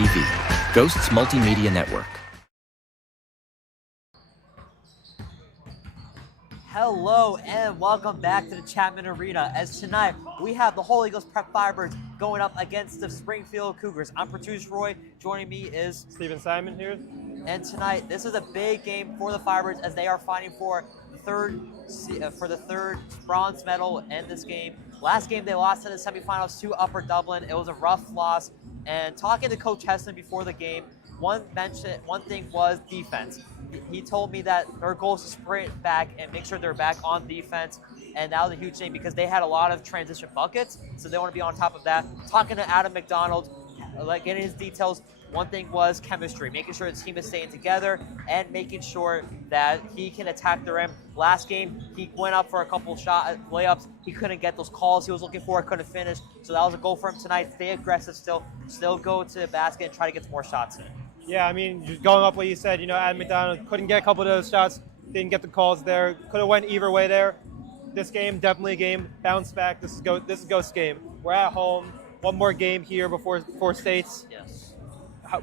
HGPTV, Ghosts Multimedia Network. Hello and welcome back to the Chapman Arena. As tonight we have the Holy Ghost Prep Firebirds going up against the Springfield Cougars. I'm producer Roy. Joining me is Steven Simon here. And tonight this is a big game for the Firebirds as they are fighting for the third bronze medal in this game. Last game they lost in the semifinals to Upper Dublin. It was a rough loss. And talking to Coach Heston before the game, one thing was defense. He told me that their goal is to sprint back and make sure they're back on defense, and that was a huge thing because they had a lot of transition buckets, so they want to be on top of that. Talking to Adam McDonald, like getting his details, one thing was chemistry, making sure the team is staying together and making sure that he can attack the rim. Last game, he went up for a couple layups. He couldn't get those calls he was looking for, couldn't finish, so that was a goal for him tonight. Stay aggressive still go to the basket and try to get some more shots in. Yeah, I mean, just going off what you said, Adam McDonald couldn't get a couple of those shots, didn't get the calls there, could have went either way there. This game, definitely a game, bounce back. This is Ghost game. We're at home. One more game here before states. Yes.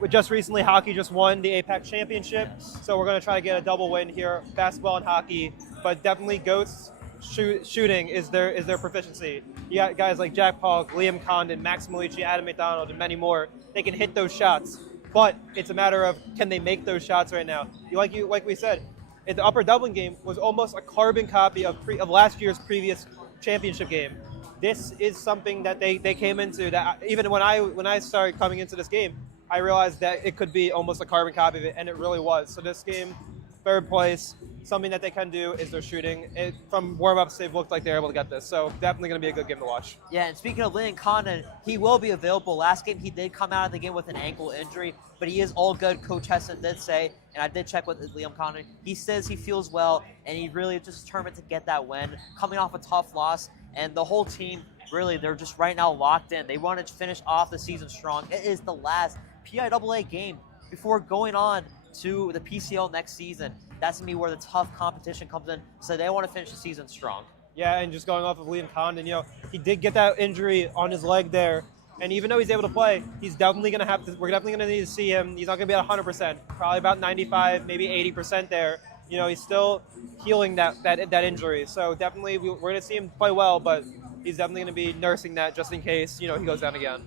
Just recently, hockey just won the APAC championship, Yes. So we're going to try to get a double win here, basketball and hockey. But definitely Ghosts shooting is their proficiency. You got guys like Jack Paul, Liam Condon, Max Malici, Adam McDonald, and many more. They can hit those shots. But it's a matter of can they make those shots right now. Like we said, the Upper Dublin game was almost a carbon copy of last year's previous championship game. This is something that they came into that even when I started coming into this game, I realized that it could be almost a carbon copy of it, and it really was. So this game, third place, something that they can do is their shooting. From warm-ups, they've looked like they're able to get this. So definitely going to be a good game to watch. Yeah, and speaking of Liam Condon, he will be available. Last game, he did come out of the game with an ankle injury, but he is all good, Coach Heston did say, and I did check with Liam Condon. He says he feels well, and he really just determined to get that win, coming off a tough loss, and the whole team, really, they're just right now locked in. They want to finish off the season strong. It is the last PIAA game before going on to the PCL next season. That's going to be where the tough competition comes in, so they want to finish the season strong. Yeah, and just going off of Liam Condon, he did get that injury on his leg there, and even though he's able to play, he's definitely going to have to. We're definitely going to need to see him. He's not going to be at 100%, probably about 95, maybe 80% there. He's still healing that injury, so definitely we're going to see him play well, but he's definitely going to be nursing that just in case he goes down again.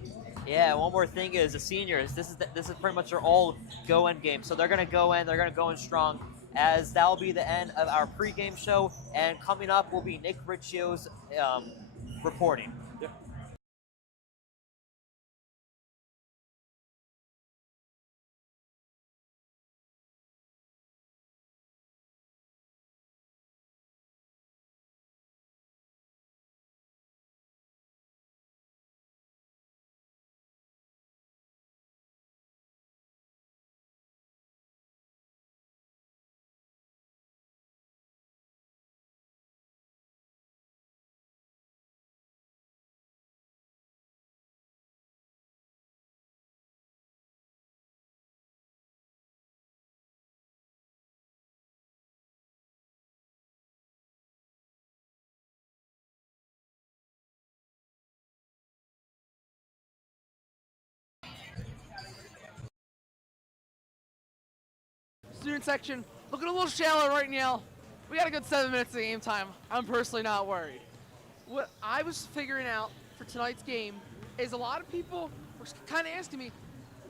Yeah, one more thing is the seniors. This is pretty much their all go-in game, so they're going to go in. They're going to go in strong. As that will be the end of our pregame show, and coming up will be Nick Riccio's reporting. Yep. Student section looking a little shallow right now. We got a good 7 minutes of game time. I'm personally not worried. What I was figuring out for tonight's game is a lot of people were kind of asking me,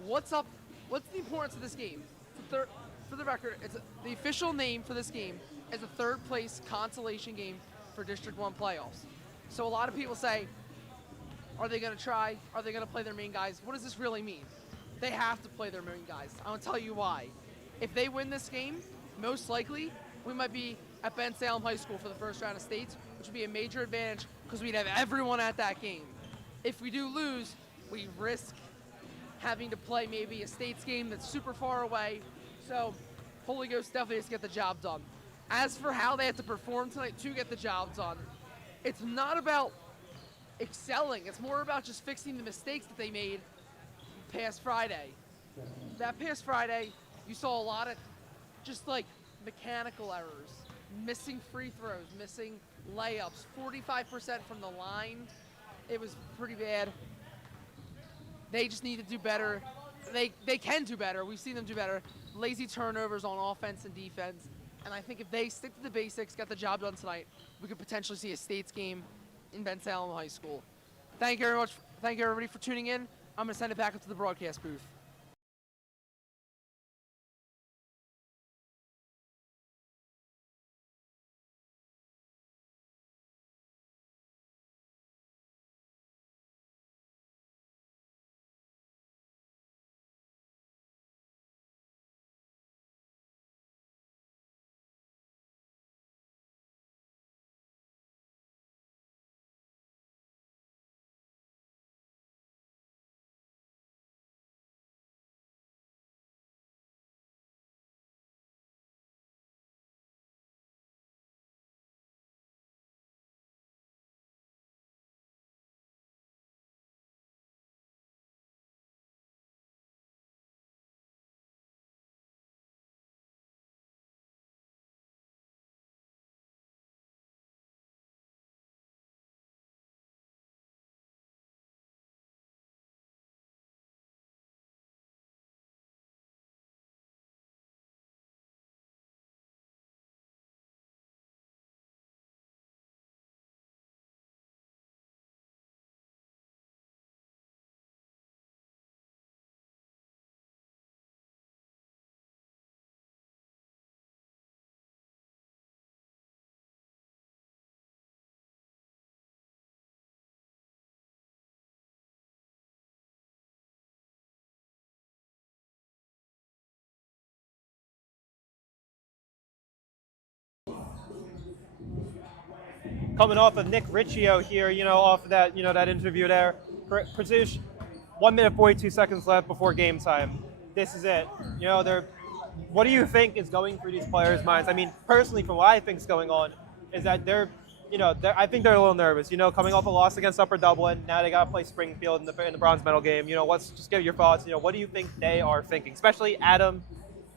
what's up? What's the importance of this game? For the record, the official name for this game is a third place consolation game for District 1 playoffs. So a lot of people say, are they going to try? Are they going to play their main guys? What does this really mean? They have to play their main guys. I'm going to tell you why. If they win this game, most likely, we might be at Ben Salem High School for the first round of states, which would be a major advantage because we'd have everyone at that game. If we do lose, we risk having to play maybe a states game that's super far away. So Holy Ghost definitely has to get the job done. As for how they have to perform tonight to get the job done, it's not about excelling. It's more about just fixing the mistakes that they made past Friday. That past Friday, you saw a lot of just like mechanical errors, missing free throws, missing layups, 45% from the line. It was pretty bad. They just need to do better they can do better. We've seen them do better. Lazy turnovers on offense and defense. And I think if they stick to the basics, get the job done tonight, we could potentially see a States game in Ben Salem High School. Thank you very much. Thank you everybody for tuning in. I'm going to send it back up to the broadcast booth. Coming off of Nick Riccio here, off of that, that interview there. Precision, 1 minute 42 seconds left before game time. This is it. What do you think is going through these players' minds? I mean, personally, from what I think is going on, is that I think they're a little nervous. Coming off a loss against Upper Dublin, now they got to play Springfield in the bronze medal game. Just get your thoughts. What do you think they are thinking, especially Adam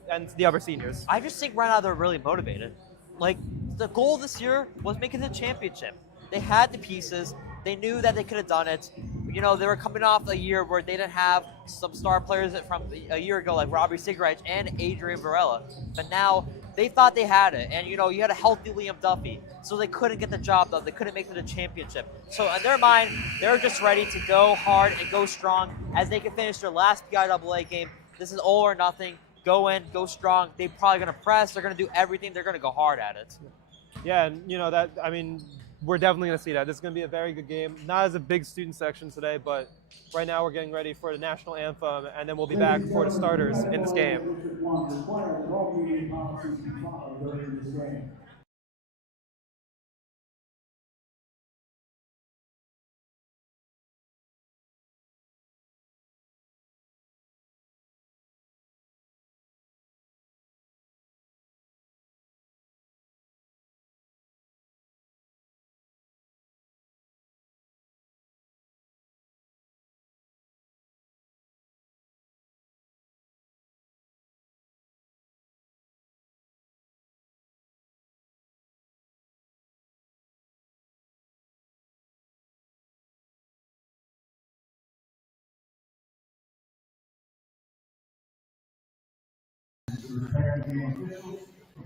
and the other seniors? I just think right now they're really motivated. Like, the goal this year was making the championship. They had the pieces. They knew that they could have done it. They were coming off a year where they didn't have some star players from a year ago, like Robbie Sigarich and Adrian Varela. But now they thought they had it. And, you had a healthy Liam Duffy. So they couldn't get the job done. They couldn't make it to the championship. So in their mind, they're just ready to go hard and go strong as they can finish their last PIAA game. This is all or nothing. Go in, go strong. They're probably going to press. They're going to do everything. They're going to go hard at it. Yeah, and we're definitely going to see that. This is going to be a very good game. Not as a big student section today, but right now we're getting ready for the national anthem, and then we'll be back for the starters in this game.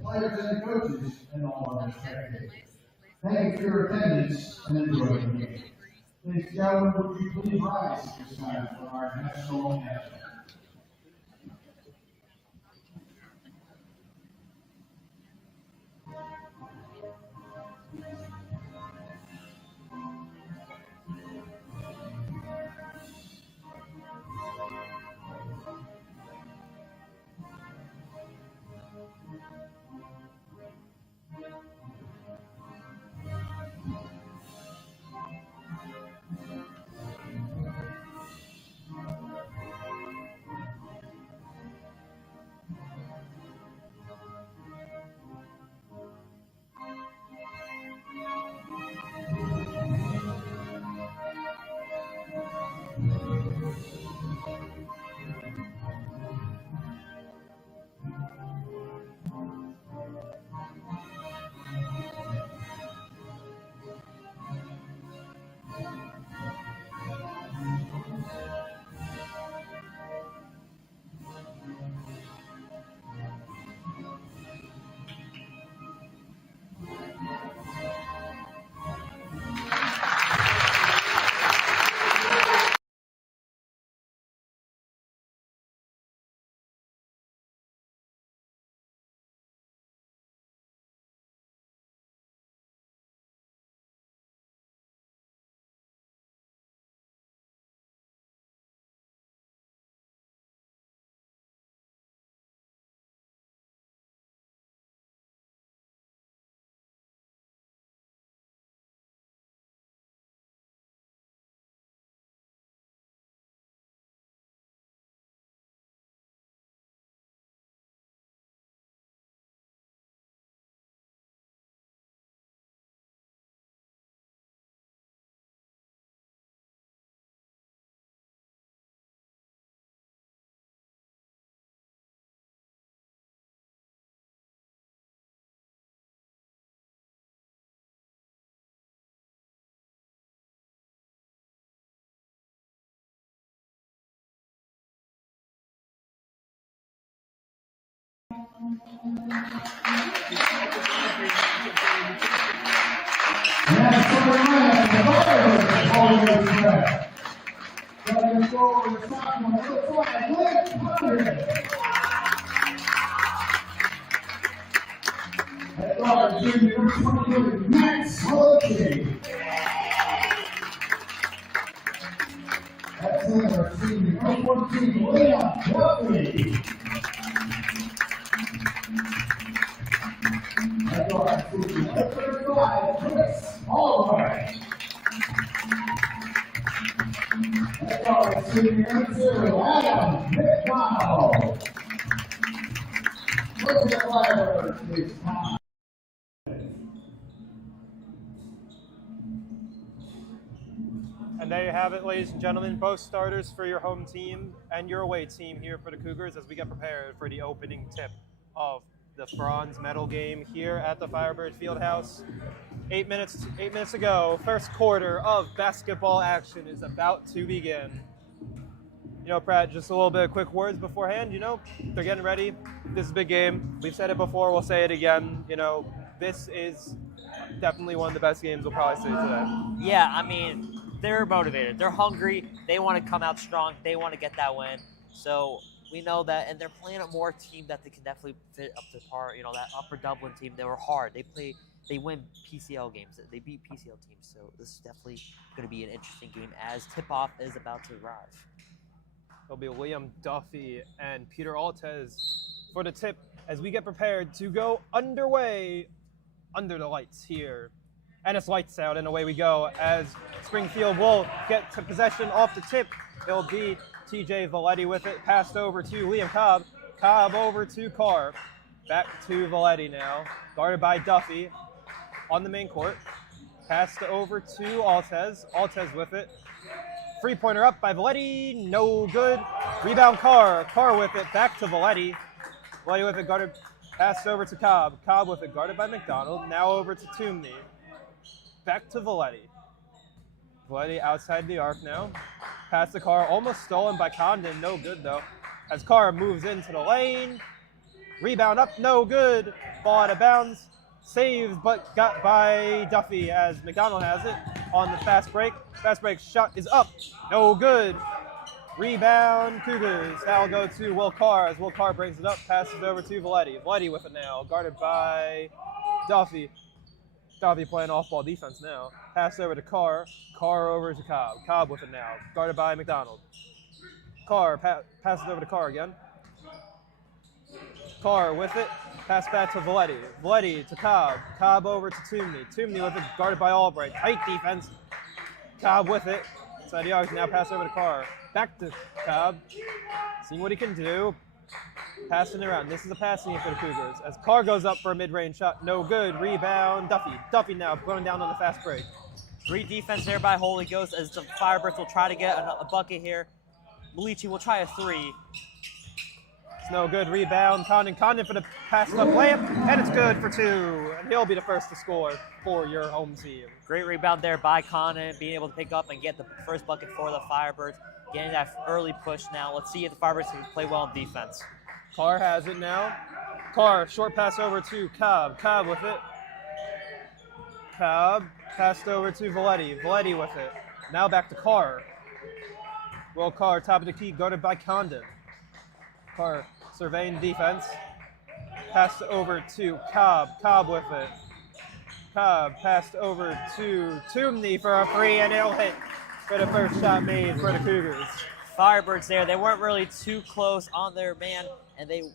Players and coaches, and all other spectators. Thank you for your attendance and enjoy the game. Ladies and gentlemen, would you please rise at this time for our national anthem? That's for the man, the Firebirds, always correct. Second forward, the sophomore, number 5, Blake Hunter. At guard, junior, number 23, Max Holke. At center, senior, number 14, Liam Duffy. At guard, senior, number 35, Chris Allwright. At guard, senior, number 2, Adam McDonald. Look at the Firebirds this time. And there you have it, ladies and gentlemen, both starters for your home team and your away team here for the Cougars as we get prepared for the opening tip of the bronze medal game here at the Firebird Fieldhouse. 8 minutes ago, first quarter of basketball action is about to begin. You know, Pratt, just a little bit of quick words beforehand. You know, they're getting ready. This is a big game. We've said it before. We'll say it again. You know, this is definitely one of the best games we'll probably see today. Yeah, I mean, they're motivated. They're hungry. They want to come out strong. They want to get that win. So we know that, and they're playing a more team that they can definitely fit up to par. You know, that Upper Dublin team, they were hard. They win PCL games. They beat PCL teams. So this is definitely going to be an interesting game as tip-off is about to arrive. It'll be Liam Duffy and Peter Altez for the tip as we get prepared to go underway under the lights here. And it's lights out, and away we go as Springfield will get to possession off the tip. It'll be TJ Valetti with it, passed over to Liam Cobb. Cobb over to Carr. Back to Valetti now, guarded by Duffy on the main court. Passed over to Altez. Altez with it. Three-pointer up by Valetti, no good. Rebound Carr. Carr with it, back to Valetti. Valetti with it, guarded, passed over to Cobb. Cobb with it, guarded by McDonald. Now over to Toomey. Back to Valetti. Valetti outside the arc now. Pass to Carr, almost stolen by Condon, no good though. As Carr moves into the lane. Rebound up, no good. Ball out of bounds. Saved, but got by Duffy as McDonald has it on the fast break. Fast break shot is up, no good. Rebound, Cougars. That'll go to Will Carr as Will Carr brings it up, passes over to Valetti. Valetti with it now, guarded by Duffy. Duffy playing off-ball defense now. Pass over to Carr. Carr over to Cobb. Cobb with it now, guarded by McDonald. Carr passes over to Carr again. Carr with it. Pass back to Valetti. Valetti to Cobb. Cobb over to Toomey. Toomey with it, guarded by Albright. Tight defense. Cobb with it. Inside the arc, now pass over to Carr. Back to Cobb. Seeing what he can do. Passing around. This is a passing game for the Cougars. As Carr goes up for a mid-range shot. No good. Rebound. Duffy. Duffy now going down on the fast break. Great defense there by Holy Ghost as the Firebirds will try to get a bucket here. Malici will try a three. It's no good. Rebound. Condon for the pass up layup, and it's good for two. And he'll be the first to score for your home team. Great rebound there by Condon, being able to pick up and get the first bucket for the Firebirds. Getting that early push now. Let's see if the Firebirds can play well in defense. Carr has it now. Carr, short pass over to Cobb. Cobb with it. Cobb passed over to Valetti. Valetti with it. Now back to Carr. Will Carr, top of the key, guarded by Condon. Carr surveying defense. Passed over to Cobb. Cobb with it. Cobb passed over to Toomey for a free, and it'll hit for the first shot made for the Cougars. Firebirds there, they weren't really too close on their man, and the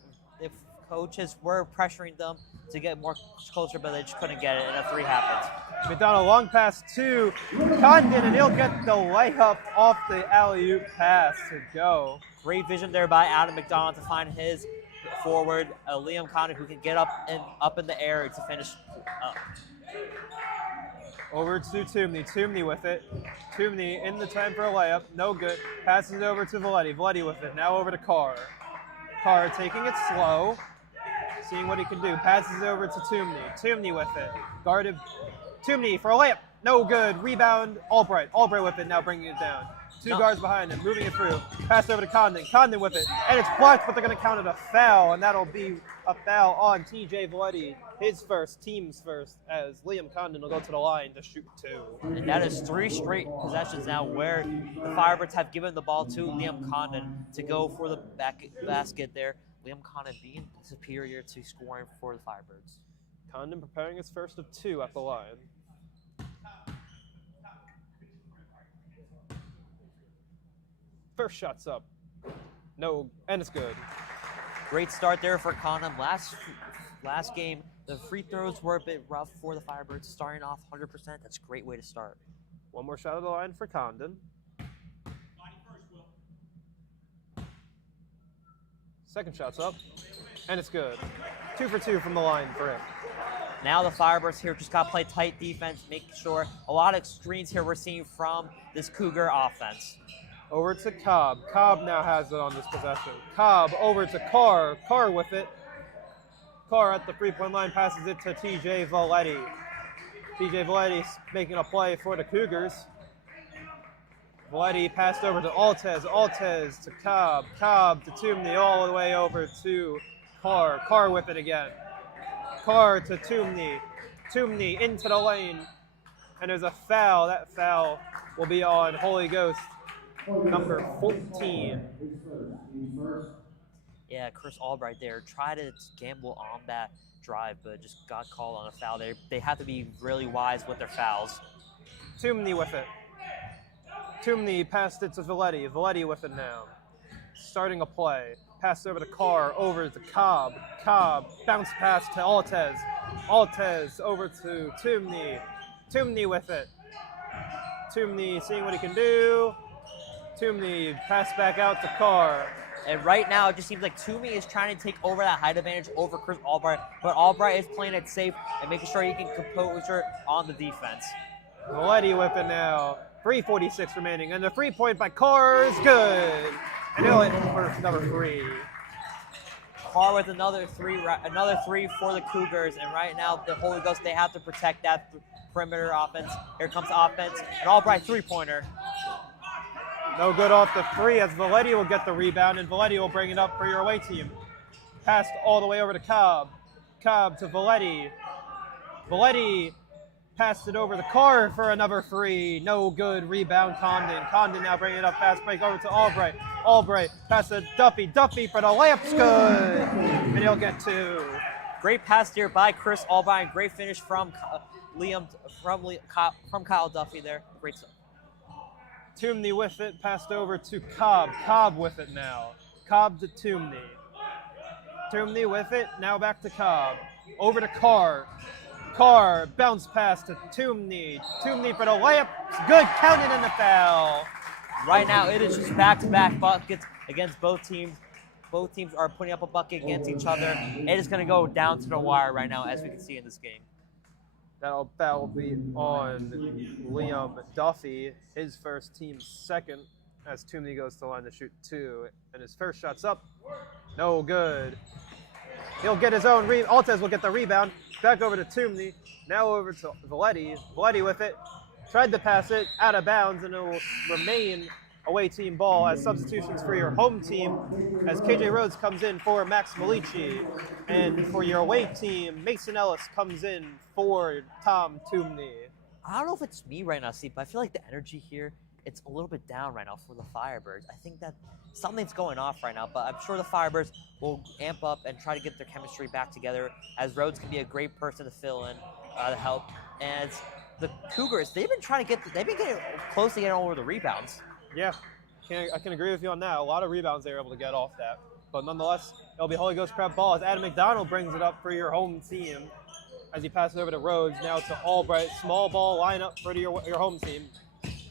coaches were pressuring them to get more closer, but they just couldn't get it, and a three happened. McDonald long pass to Condon, and he'll get the layup off the alley-oop pass to go. Great vision there by Adam McDonald to find his forward, Liam Condon, who can get up in the air to finish up. Over to Toomey. Toomey with it. Toomey in the time for a layup. No good. Passes it over to Valetti. Valetti with it. Now over to Carr. Carr taking it slow. Seeing what he can do. Passes it over to Toomey. Toomey with it. Guarded. Toomey for a layup. No good. Rebound. Albright. Albright with it. Now bringing it down. Two No. guards behind him, moving it through. Pass over to Condon. Condon with it. And it's blocked, but they're going to count it a foul, and that'll be a foul on TJ Valetti. His first, team's first, as Liam Condon will go to the line to shoot 2. And that is 3 straight possessions now where the Firebirds have given the ball to Liam Condon to go for the basket there. Liam Condon being superior to scoring for the Firebirds. Condon preparing his first of 2 at the line. First shot's up. No, and it's good. Great start there for Condon. Last game, the free throws were a bit rough for the Firebirds. Starting off 100%, that's a great way to start. One more shot of the line for Condon. Second shot's up, and it's good. 2 for 2 from the line for him. Now the Firebirds here just got to play tight defense, making sure a lot of screens here we're seeing from this Cougar offense. Over to Cobb. Cobb now has it on this possession. Cobb over to Carr. Carr with it. Carr at the three-point line passes it to TJ Valetti. TJ Valetti making a play for the Cougars. Valetti passed over to Altez. Altez to Cobb. Cobb to Toomey all the way over to Carr. Carr with it again. Carr to Toomey. Toomey into the lane. And there's a foul. That foul will be on Holy Ghost, number 14. Yeah, Chris Albright there tried to gamble on that drive, but just got called on a foul. They have to be really wise with their fouls. Toomey with it. Toomey passed it to Valetti. Valetti with it now. Starting a play. Pass over to Carr, over to Cobb. Cobb, bounce pass to Altez. Altez over to Toomey. Toomey with it. Toomey seeing what he can do. Toomey pass back out to Carr. And right now, it just seems like Toomey is trying to take over that height advantage over Chris Albright, but Albright is playing it safe and making sure he can composure on the defense. Valetti with it now. 3:46 remaining, and the 3-point by Carr is good. And he'll hit for number 3. Carr with another three for the Cougars, and right now the Holy Ghost, they have to protect that perimeter offense. Here comes offense, an Albright 3-pointer. No good off the 3 as Valetti will get the rebound, and Valetti will bring it up for your away team. Passed all the way over to Cobb. Cobb to Valetti. Valetti passed it over to Carr for another 3. No good. Rebound Condon. Condon now bringing it up. Fast break over to Albright. Albright pass to Duffy. Duffy for the layup's good. And he'll get 2. Great pass here by Chris Albright. Great finish from Kyle Duffy there. Great stuff. Toomey with it. Passed over to Cobb. Cobb with it now. Cobb to Toomey. Toomey with it. Now back to Cobb. Over to Carr. Carr, bounce pass to Toomey. Toomey for the layup. It's good. Counted in the foul. Right now, it is just back-to-back buckets against both teams. Both teams are putting up a bucket against each other. It is going to go down to the wire right now, as we can see in this game. That will be on Liam Duffy, his first, team's second, as Toomey goes to the line to shoot 2. And his first shot's up. No good. He'll get his own Altez will get the rebound. Back over to Toomey. Now over to Valetti. Valetti with it. Tried to pass it out of bounds, and it will remain away team ball as substitutions for your home team as KJ Rhodes comes in for Max Malici. And for your away team, Mason Ellis comes in for Tom Toomey. I don't know if it's me right now, Steve, but I feel like the energy here, it's a little bit down right now for the Firebirds. I think that something's going off right now, but I'm sure the Firebirds will amp up and try to get their chemistry back together, as Rhodes can be a great person to fill in, to help. And the Cougars, they've been getting close to getting over the rebounds. Yeah, I can agree with you on that. A lot of rebounds they were able to get off that. But nonetheless, it'll be Holy Ghost prep ball as Adam McDonald brings it up for your home team as he passes over to Rhodes. Now to Albright. Small ball lineup for your home team.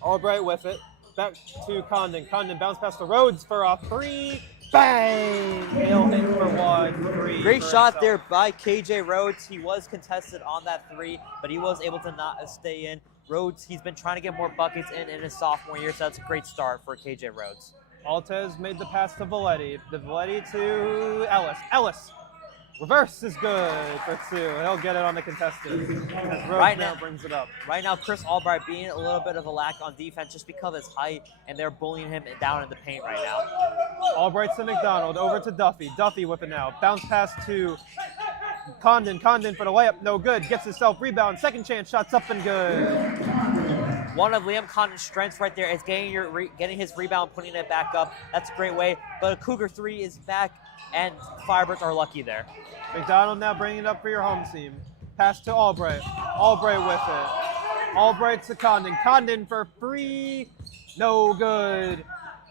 Albright with it. Back to Condon. Condon bounce pass to Rhodes for a 3. Bang! He'll hit for 1. 3. Great shot there by KJ Rhodes. He was contested on that 3, but he was able to not stay in. Rhodes, he's been trying to get more buckets in his sophomore year, so that's a great start for KJ Rhodes. Altez made the pass to Valetti. The Valetti to Ellis. Ellis Reverse is good for 2. He'll get it on the contested. As Rhodes Right now now- brings it up. Right now, Chris Albright being a little bit of a lack on defense just because of his height, and they're bullying him down in the paint right now. Albright to McDonald, over to Duffy. Duffy with it now. Bounce pass to Condon. Condon for the layup, no good. Gets himself rebound. Second chance, shots up and good. One of Liam Condon's strengths right there is getting his rebound, putting it back up. That's a great way. But a Cougar 3 is back, and Firebirds are lucky there. McDonald now bringing it up for your home team. Pass to Albright. Albright with it. Albright to Condon. Condon for 3. No good.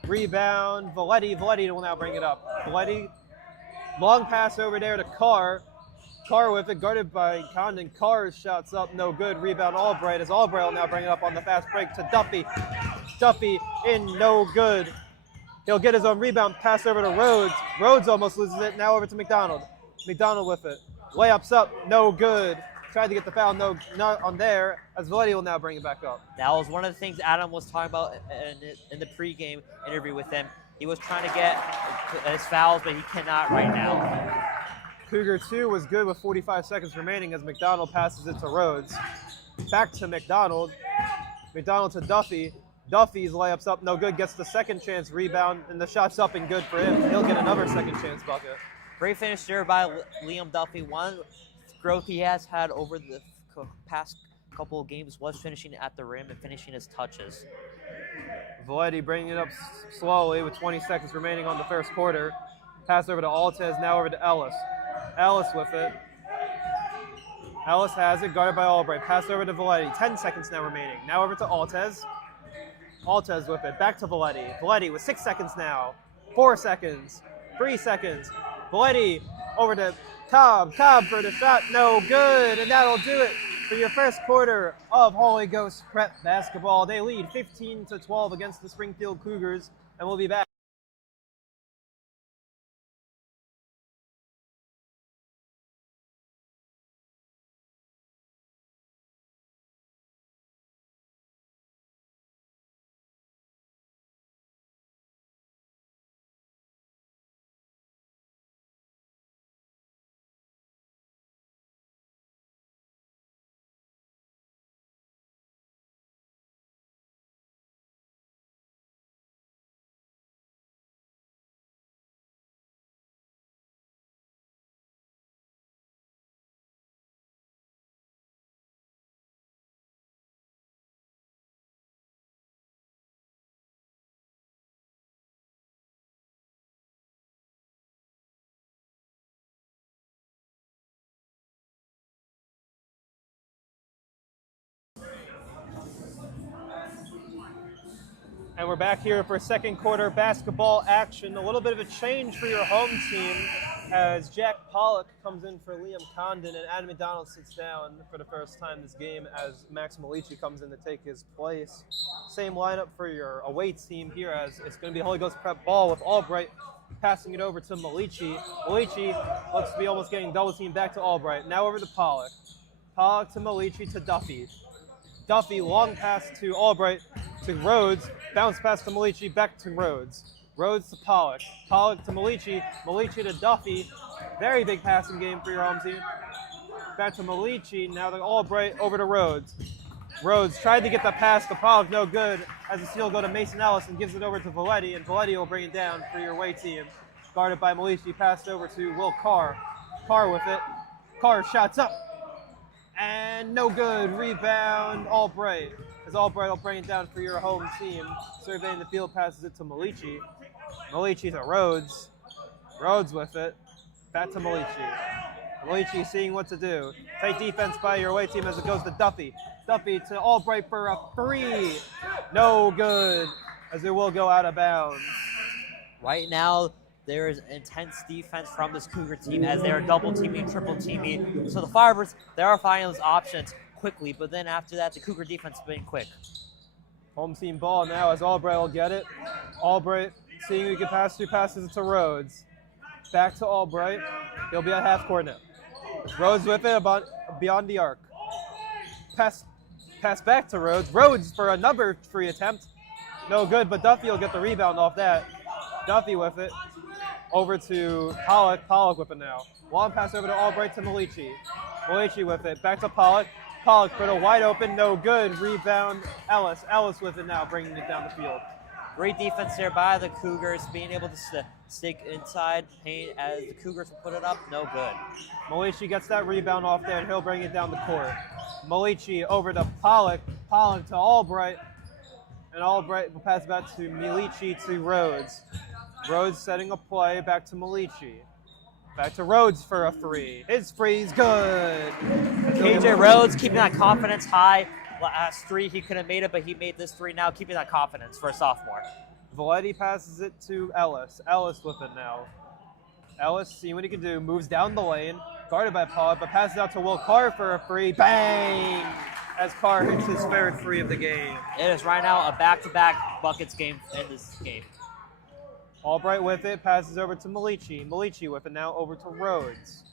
Rebound. Valetti. Valetti will now bring it up. Valetti. Long pass over there to Carr. Carr with it, guarded by Condon. Carr's shots up, no good. Rebound Albright, as Albright will now bring it up on the fast break to Duffy. Duffy in, no good. He'll get his own rebound, pass over to Rhodes. Rhodes almost loses it, now over to McDonald. McDonald with it. Layups up, no good. Tried to get the foul, no, not on there, as Valetti will now bring it back up. That was one of the things Adam was talking about in the pregame interview with him. He was trying to get his fouls, but he cannot right now. Cougar 2 was good with 45 seconds remaining as McDonald passes it to Rhodes. Back to McDonald. McDonald to Duffy. Duffy's layups up, no good. Gets the second chance rebound, and the shot's up and good for him. He'll get another second chance bucket. Great finish there by Liam Duffy. One growth he has had over the past couple of games was finishing at the rim and finishing his touches. Valetti bringing it up slowly with 20 seconds remaining on the first quarter. Pass over to Altez, now over to Ellis. Ellis with it. Ellis has it, guarded by Albright. Pass over to Valetti. 10 seconds now remaining. Now over to Altez. Altez with it. Back to Valetti. Valetti with 6 seconds now. 4 seconds. 3 seconds. Valetti over to Cobb. Cobb for the shot. No good. And that'll do it for your first quarter of Holy Ghost Prep basketball. They lead 15-12 against the Springfield Cougars. And we'll be back. And we're back here for second quarter basketball action. A little bit of a change for your home team as Jack Pollock comes in for Liam Condon and Adam McDonald sits down for the first time this game as Max Malici comes in to take his place. Same lineup for your away team here as it's going to be Holy Ghost Prep ball with Albright passing it over to Malici. Malici looks to be almost getting double teamed back to Albright. Now over to Pollock. Pollock to Malici to Duffy. Duffy, long pass to Albright to Rhodes. Bounce pass to Malici, back to Rhodes. Rhodes to Pollock. Pollock to Malici. Malici to Duffy. Very big passing game for your home team. Back to Malici. Now to Albright over to Rhodes. Rhodes tried to get the pass to Pollock, no good. As the steal go to Mason Ellis and gives it over to Valetti, and Valetti will bring it down for your away team. Guarded by Malici, passed over to Will Carr. Carr with it. Carr shots up. And no good. Rebound, Albright. As Albright will bring it down for your home team. Surveying the field, passes it to Malici. Malici to Rhodes. Rhodes with it. Back to Malici. Malici seeing what to do. Tight defense by your away team as it goes to Duffy. Duffy to Albright for a 3. No good. As it will go out of bounds. Right now, there is intense defense from this Cougar team as they are double teaming, triple teaming. So the Firebirds, they are finding those options quickly, but then after that, the Cougar defense is being quick. Home team ball now as Albright will get it. Albright seeing who he can pass to, passes it to Rhodes. Back to Albright. He'll be at half court now. Rhodes with it beyond the arc. Pass back to Rhodes. Rhodes for another free attempt. No good, but Duffy will get the rebound off that. Duffy with it. Over to Pollock. Pollock with it now. Long pass over to Albright to Malici. Malici with it. Back to Pollock. Pollock put a wide open, no good. Rebound, Ellis. Ellis with it now, bringing it down the field. Great defense there by the Cougars, being able to stick inside paint as the Cougars will put it up, no good. Malici gets that rebound off there, and he'll bring it down the court. Malici over to Pollock. Pollock to Albright. And Albright will pass back to Malici to Rhodes. Rhodes setting a play, back to Malici. Back to Rhodes for a free. His free's good. KJ Rhodes keeping that confidence high. Last three, he could have made it, but he made this three now, keeping that confidence for a sophomore. Valetti passes it to Ellis. Ellis with it now. Ellis, seeing what he can do, moves down the lane, guarded by Pollock, but passes out to Will Carr for a free. Bang! As Carr hits his third free of the game. It is right now a back-to-back buckets game in this game. Albright with it, passes over to Malici. Malici with it now over to Rhodes.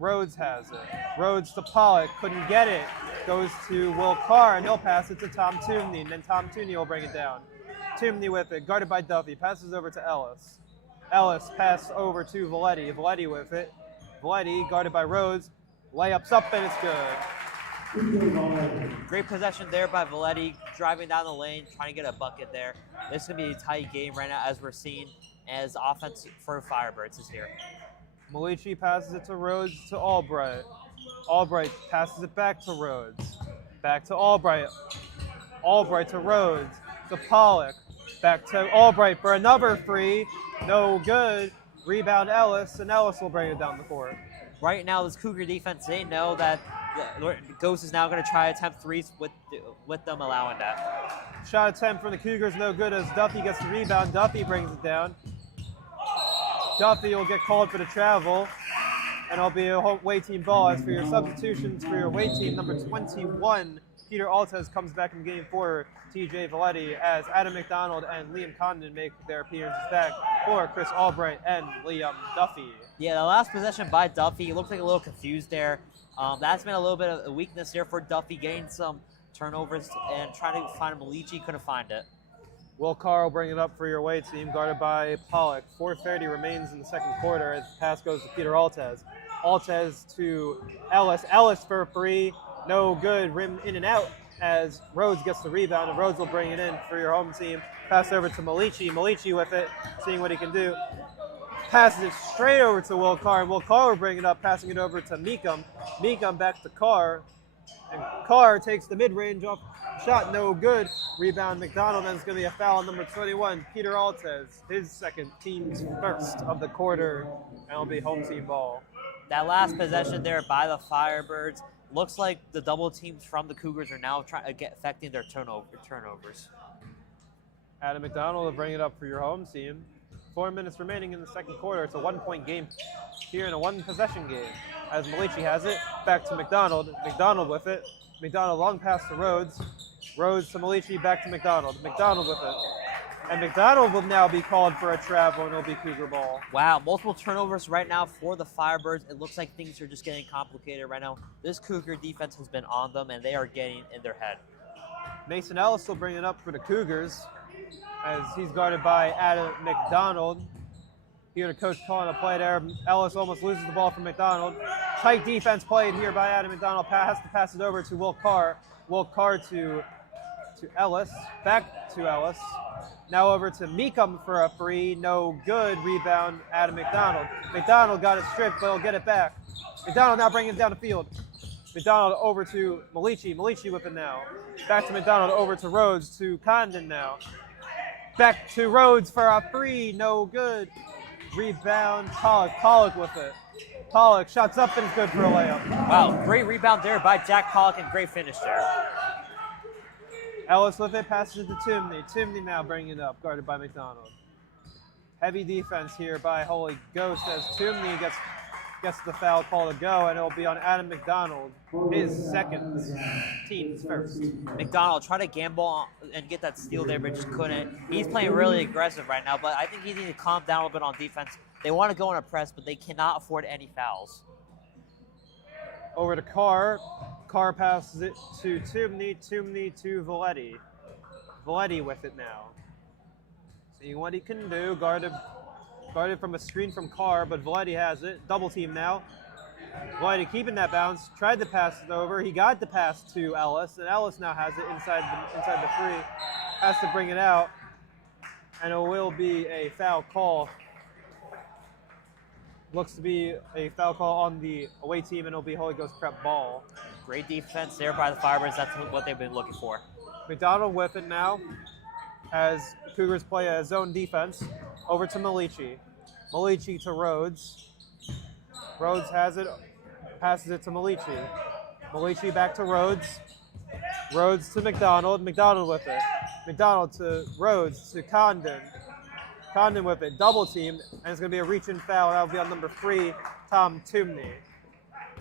Rhodes has it. Rhodes to Pollock, couldn't get it. Goes to Will Carr, and he'll pass it to Tom Toomey, and then Tom Toomey will bring it down. Toomey with it, guarded by Duffy, passes over to Ellis. Ellis pass over to Valetti. Valetti with it. Valetti guarded by Rhodes. Layups up, and it's good. Great possession there by Valetti, driving down the lane, trying to get a bucket there. This is going to be a tight game right now, as we're seeing, as offense for Firebirds is here. Malici passes it to Rhodes to Albright. Albright passes it back to Rhodes. Back to Albright. Albright to Rhodes. To Pollock. Back to Albright for another free. No good. Rebound Ellis, and Ellis will bring it down the court. Right now, this Cougar defense, they know that Ghost is now going to try to attempt threes with them allowing that. Shot attempt from the Cougars, no good as Duffy gets the rebound. Duffy brings it down. Duffy will get called for the travel, and it'll be a away team ball. As for your substitutions for your away team, number 21, Peter Altez comes back in game for TJ Valetti as Adam McDonald and Liam Condon make their appearances back for Chris Albright and Liam Duffy. Yeah, the last possession by Duffy, he looked like a little confused there. That's been a little bit of a weakness there for Duffy, getting some turnovers and trying to find Malici, couldn't find it. Will Carr will bring it up for your away team, guarded by Pollock. 4:30 remains in the second quarter as the pass goes to Peter Altez. Altez to Ellis. Ellis for a free. No good. Rim in and out as Rhodes gets the rebound, and Rhodes will bring it in for your home team. Pass over to Malici. Malici with it, seeing what he can do. Passes it straight over to Will Carr, and Will Carr will bring it up, passing it over to Meekum. Meekum back to Carr, and Carr takes the mid-range off shot, no good. Rebound McDonald, and it's going to be a foul on number 21, Peter Altez, his second, team's first of the quarter, and it'll be home team ball. That last possession there by the Firebirds, looks like the double teams from the Cougars are now trying to affecting their turnovers. Adam McDonald will bring it up for your home team. 4 minutes remaining in the second quarter. It's a 1-point game here in a one-possession game. As Malici has it, back to McDonald. McDonald with it. McDonald long pass to Rhodes. Rhodes to Malici, back to McDonald. McDonald with it. And McDonald will now be called for a travel, and it'll be Cougar ball. Wow, multiple turnovers right now for the Firebirds. It looks like things are just getting complicated right now. This Cougar defense has been on them, and they are getting in their head. Mason Ellis will bring it up for the Cougars as he's guarded by Adam McDonald. Here the coach calling a play there. Ellis almost loses the ball from McDonald. Tight defense played here by Adam McDonald. Has to pass it over to Will Carr. Will Carr to Ellis. Back to Ellis. Now over to Meekum for a free. No good. Rebound Adam McDonald. McDonald got it stripped, but he'll get it back. McDonald now bringing it down the field. McDonald over to Malici. Malici with it now. Back to McDonald, over to Rhodes, to Condon now. Back to Rhodes for a free, no good. Rebound, Pollock. Pollock with it. Pollock shots up and it's good for a layup. Wow, great rebound there by Jack Pollock and great finish there. Ellis with it, passes it to Timney. Timney now bringing it up, guarded by McDonald. Heavy defense here by Holy Ghost as Timney gets the foul call to go, and it'll be on Adam McDonald, his second, team's first. McDonald tried to gamble and get that steal there, but just couldn't. He's playing really aggressive right now, but I think he needs to calm down a little bit on defense. They want to go on a press, but they cannot afford any fouls. Over to Carr. Carr passes it to Timney. Timney to Valetti. Valetti with it now. Seeing what he can do, guarded Guarded from a screen from Carr, but Valetti has it. Double team now. Valetti keeping that bounce. Tried to pass it over. He got the pass to Ellis, and Ellis now has it inside the three. Has to bring it out, and it will be a foul call. Looks to be a foul call on the away team, and it'll be Holy Ghost Prep ball. Great defense there by the Firebirds. That's what they've been looking for. McDonald with it now, as Cougars play a zone defense. Over to Malici. Malici to Rhodes. Rhodes has it, passes it to Malici. Malici back to Rhodes. Rhodes to McDonald. McDonald with it. McDonald to Rhodes to Condon. Condon with it. Double team, and it's going to be a reach and foul. That'll be on number 3, Tom Toomey.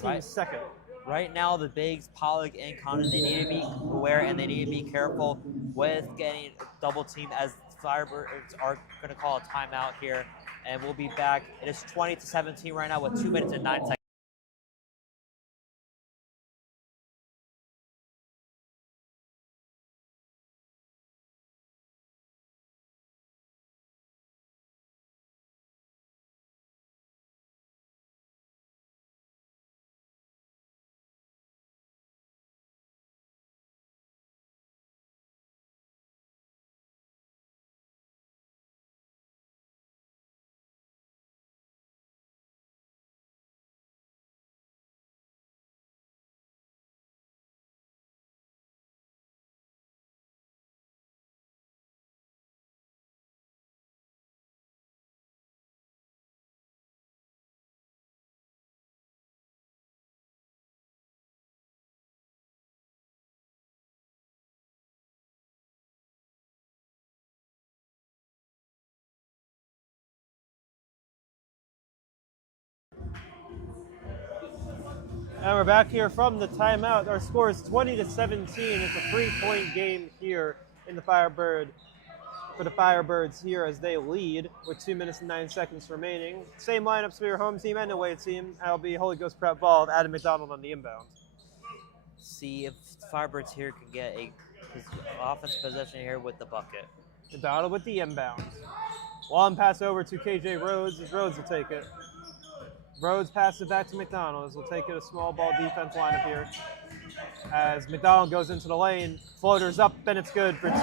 Team's second. Right now, the bigs, Pollock and Condon, they need to be aware and they need to be careful with getting double team, as Firebirds are going to call a timeout here. And we'll be back. It is 20-17 right now with 2 minutes and 9 seconds. And we're back here from the timeout. Our score is 20-17. It's a 3-point game here in the Firebird for the Firebirds here as they lead with 2 minutes and 9 seconds remaining. Same lineups for your home team and away team. That'll be Holy Ghost Prep ball with Adam McDonald on the inbound. See if Firebirds here can get a offense possession here with the bucket. McDonald with the inbound. Long pass over to KJ Rhodes as Rhodes will take it. Rhodes passes it back to McDonald as we'll take it a small ball defense lineup here. As McDonald goes into the lane, floaters up, and it's good for 2.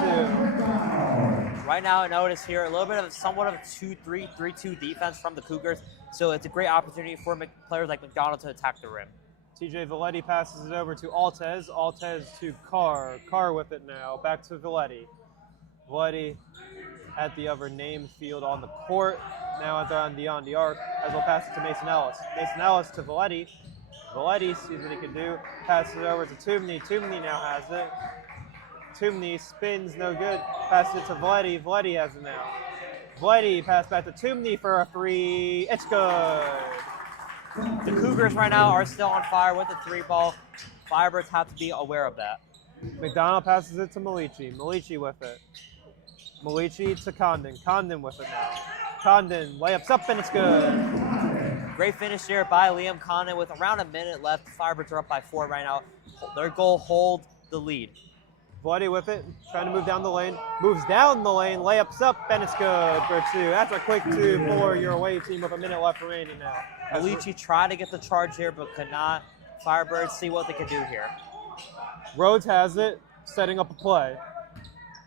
Right now, I notice here a little bit of somewhat of a 2-3, 3-2 defense from the Cougars. So it's a great opportunity for players like McDonald to attack the rim. TJ Valetti passes it over to Altez. Altez to Carr. Carr with it now. Back to Valetti. Valetti at the other name field on the court. Now on the arc, as we'll pass it to Mason Ellis. Mason Ellis to Valetti. Valetti sees what he can do. Passes it over to Toomey. Toomey now has it. Toomey spins, no good. Passes it to Valetti. Valetti has it now. Valetti pass back to Toomey for a 3. It's good. The Cougars right now are still on fire with the 3 ball. Firebirds have to be aware of that. McDonald passes it to Malici. Malici with it. Malici to Condon. Condon with it now. Condon layups up, and it's good. Great finish there by Liam Condon with around a minute left. The Firebirds are up by 4 right now. Their goal, hold the lead. Valetti with it, trying to move down the lane. Moves down the lane, layups up, and it's good for 2. That's a quick 2 for your away team with a minute left remaining now. Alici tried to get the charge here, but could not. Firebirds see what they can do here. Rhodes has it, setting up a play.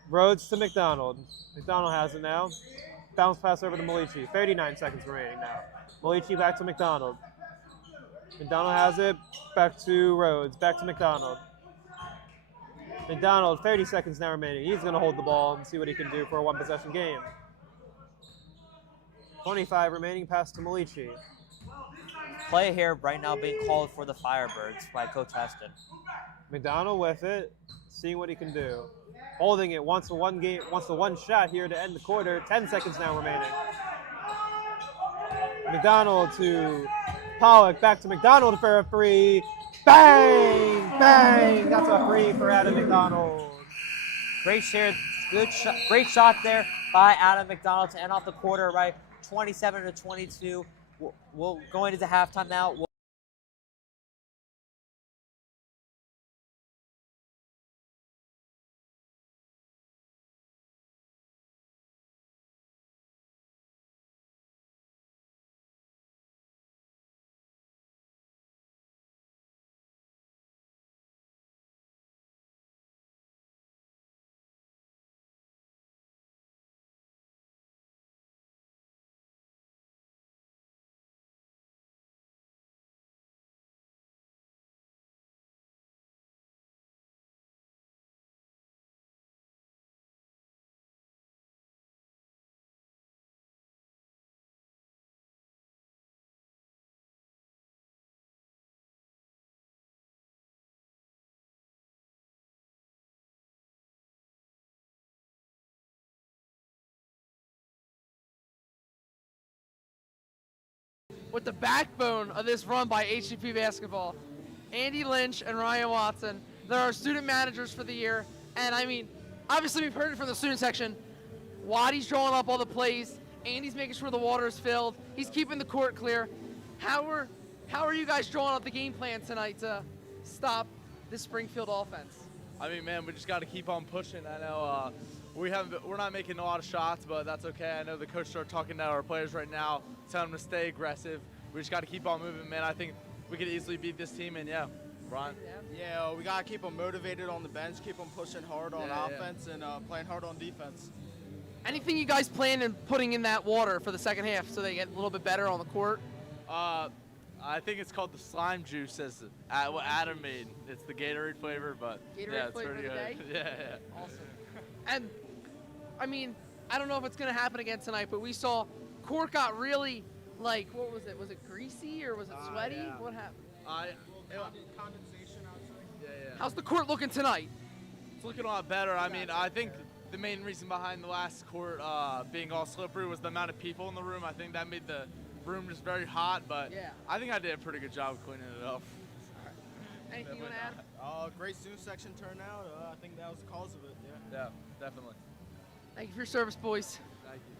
Rhodes to McDonald. McDonald has it now. Bounce pass over to Malici. 39 seconds remaining now. Malici back to McDonald. McDonald has it. Back to Rhodes. Back to McDonald. McDonald, 30 seconds now remaining. He's going to hold the ball and see what he can do for a 1-possession game. 25 remaining. Pass to Malici. Play here right now being called for the Firebirds by Coach Heston. McDonald with it, seeing what he can do. Holding it, wants the one shot here to end the quarter. 10 seconds now remaining. McDonald to Pollock, back to McDonald for a 3. Bang! Bang! That's a 3 for Adam McDonald. Great share, great shot there by Adam McDonald to end off the quarter, right? 27-22. We'll go into halftime now. with the backbone of this run by HGP basketball, Andy Lynch and Ryan Watson. They're our student managers for the year. And I mean, obviously we've heard it from the student section. Waddy's drawing up all the plays. Andy's making sure the water is filled. He's keeping the court clear. How are you guys drawing up the game plan tonight to stop this Springfield offense? I mean, man, we just got to keep on pushing. I know we're not making a lot of shots, but that's okay. I know the coach are talking to our players right now, telling them to stay aggressive. We just got to keep on moving, man. I think we could easily beat this team, and yeah, Ron. Yeah, we gotta keep them motivated on the bench, keep them pushing hard on offense, and playing hard on defense. Anything you guys plan on putting in that water for the second half so they get a little bit better on the court? I think it's called the slime juice, as what Adam made. It's the Gatorade flavor, but Gatorade yeah, it's flavor pretty of the good. day? Yeah. Awesome. And I mean, I don't know if it's gonna happen again tonight, but we saw court got really like, what was it? Was it greasy or was it sweaty? Yeah. What happened? Condensation outside. Yeah. How's the court looking tonight? It's looking a lot better. I mean, I think the main reason behind the last court being all slippery was the amount of people in the room. I think that made the room just very hot, but Yeah. I think I did a pretty good job of cleaning it up. Anything you want to add? Great student section turnout. I think that was the cause of it. Yeah. Yeah, definitely. Thank you for your service, boys. Thank you.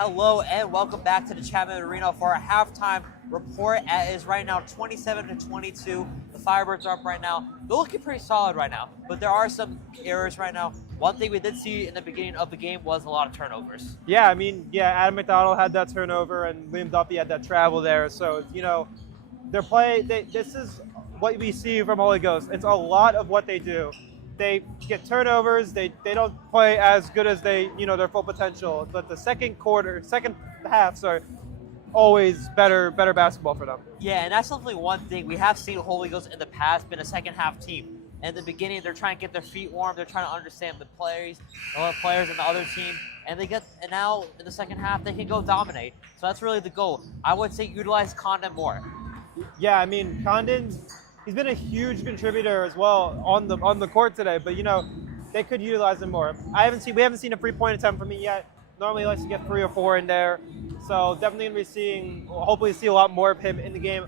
Hello and welcome back to the Chapman Arena for our halftime report. It is right now 27-22. The Firebirds are up right now. They're looking pretty solid right now, but there are some errors right now. One thing we did see in the beginning of the game was a lot of turnovers. Yeah, I mean, Adam McDonald had that turnover and Liam Duffy had that travel there. So, you know, this is what we see from Holy Ghost. It's a lot of what they do. They get turnovers. They don't play as good as their full potential. But the second half, always better basketball for them. Yeah, and that's definitely one thing. We have seen Holy Ghost in the past been a second half team. In the beginning, they're trying to get their feet warm. They're trying to understand the players in the other team. And now in the second half, they can go dominate. So that's really the goal. I would say utilize Condon more. Yeah, I mean, Condon, he's been a huge contributor as well on the court today. But they could utilize him more. We haven't seen a 3-point attempt from him yet. Normally, he likes to get 3 or 4 in there. So definitely gonna be hopefully see a lot more of him in the game.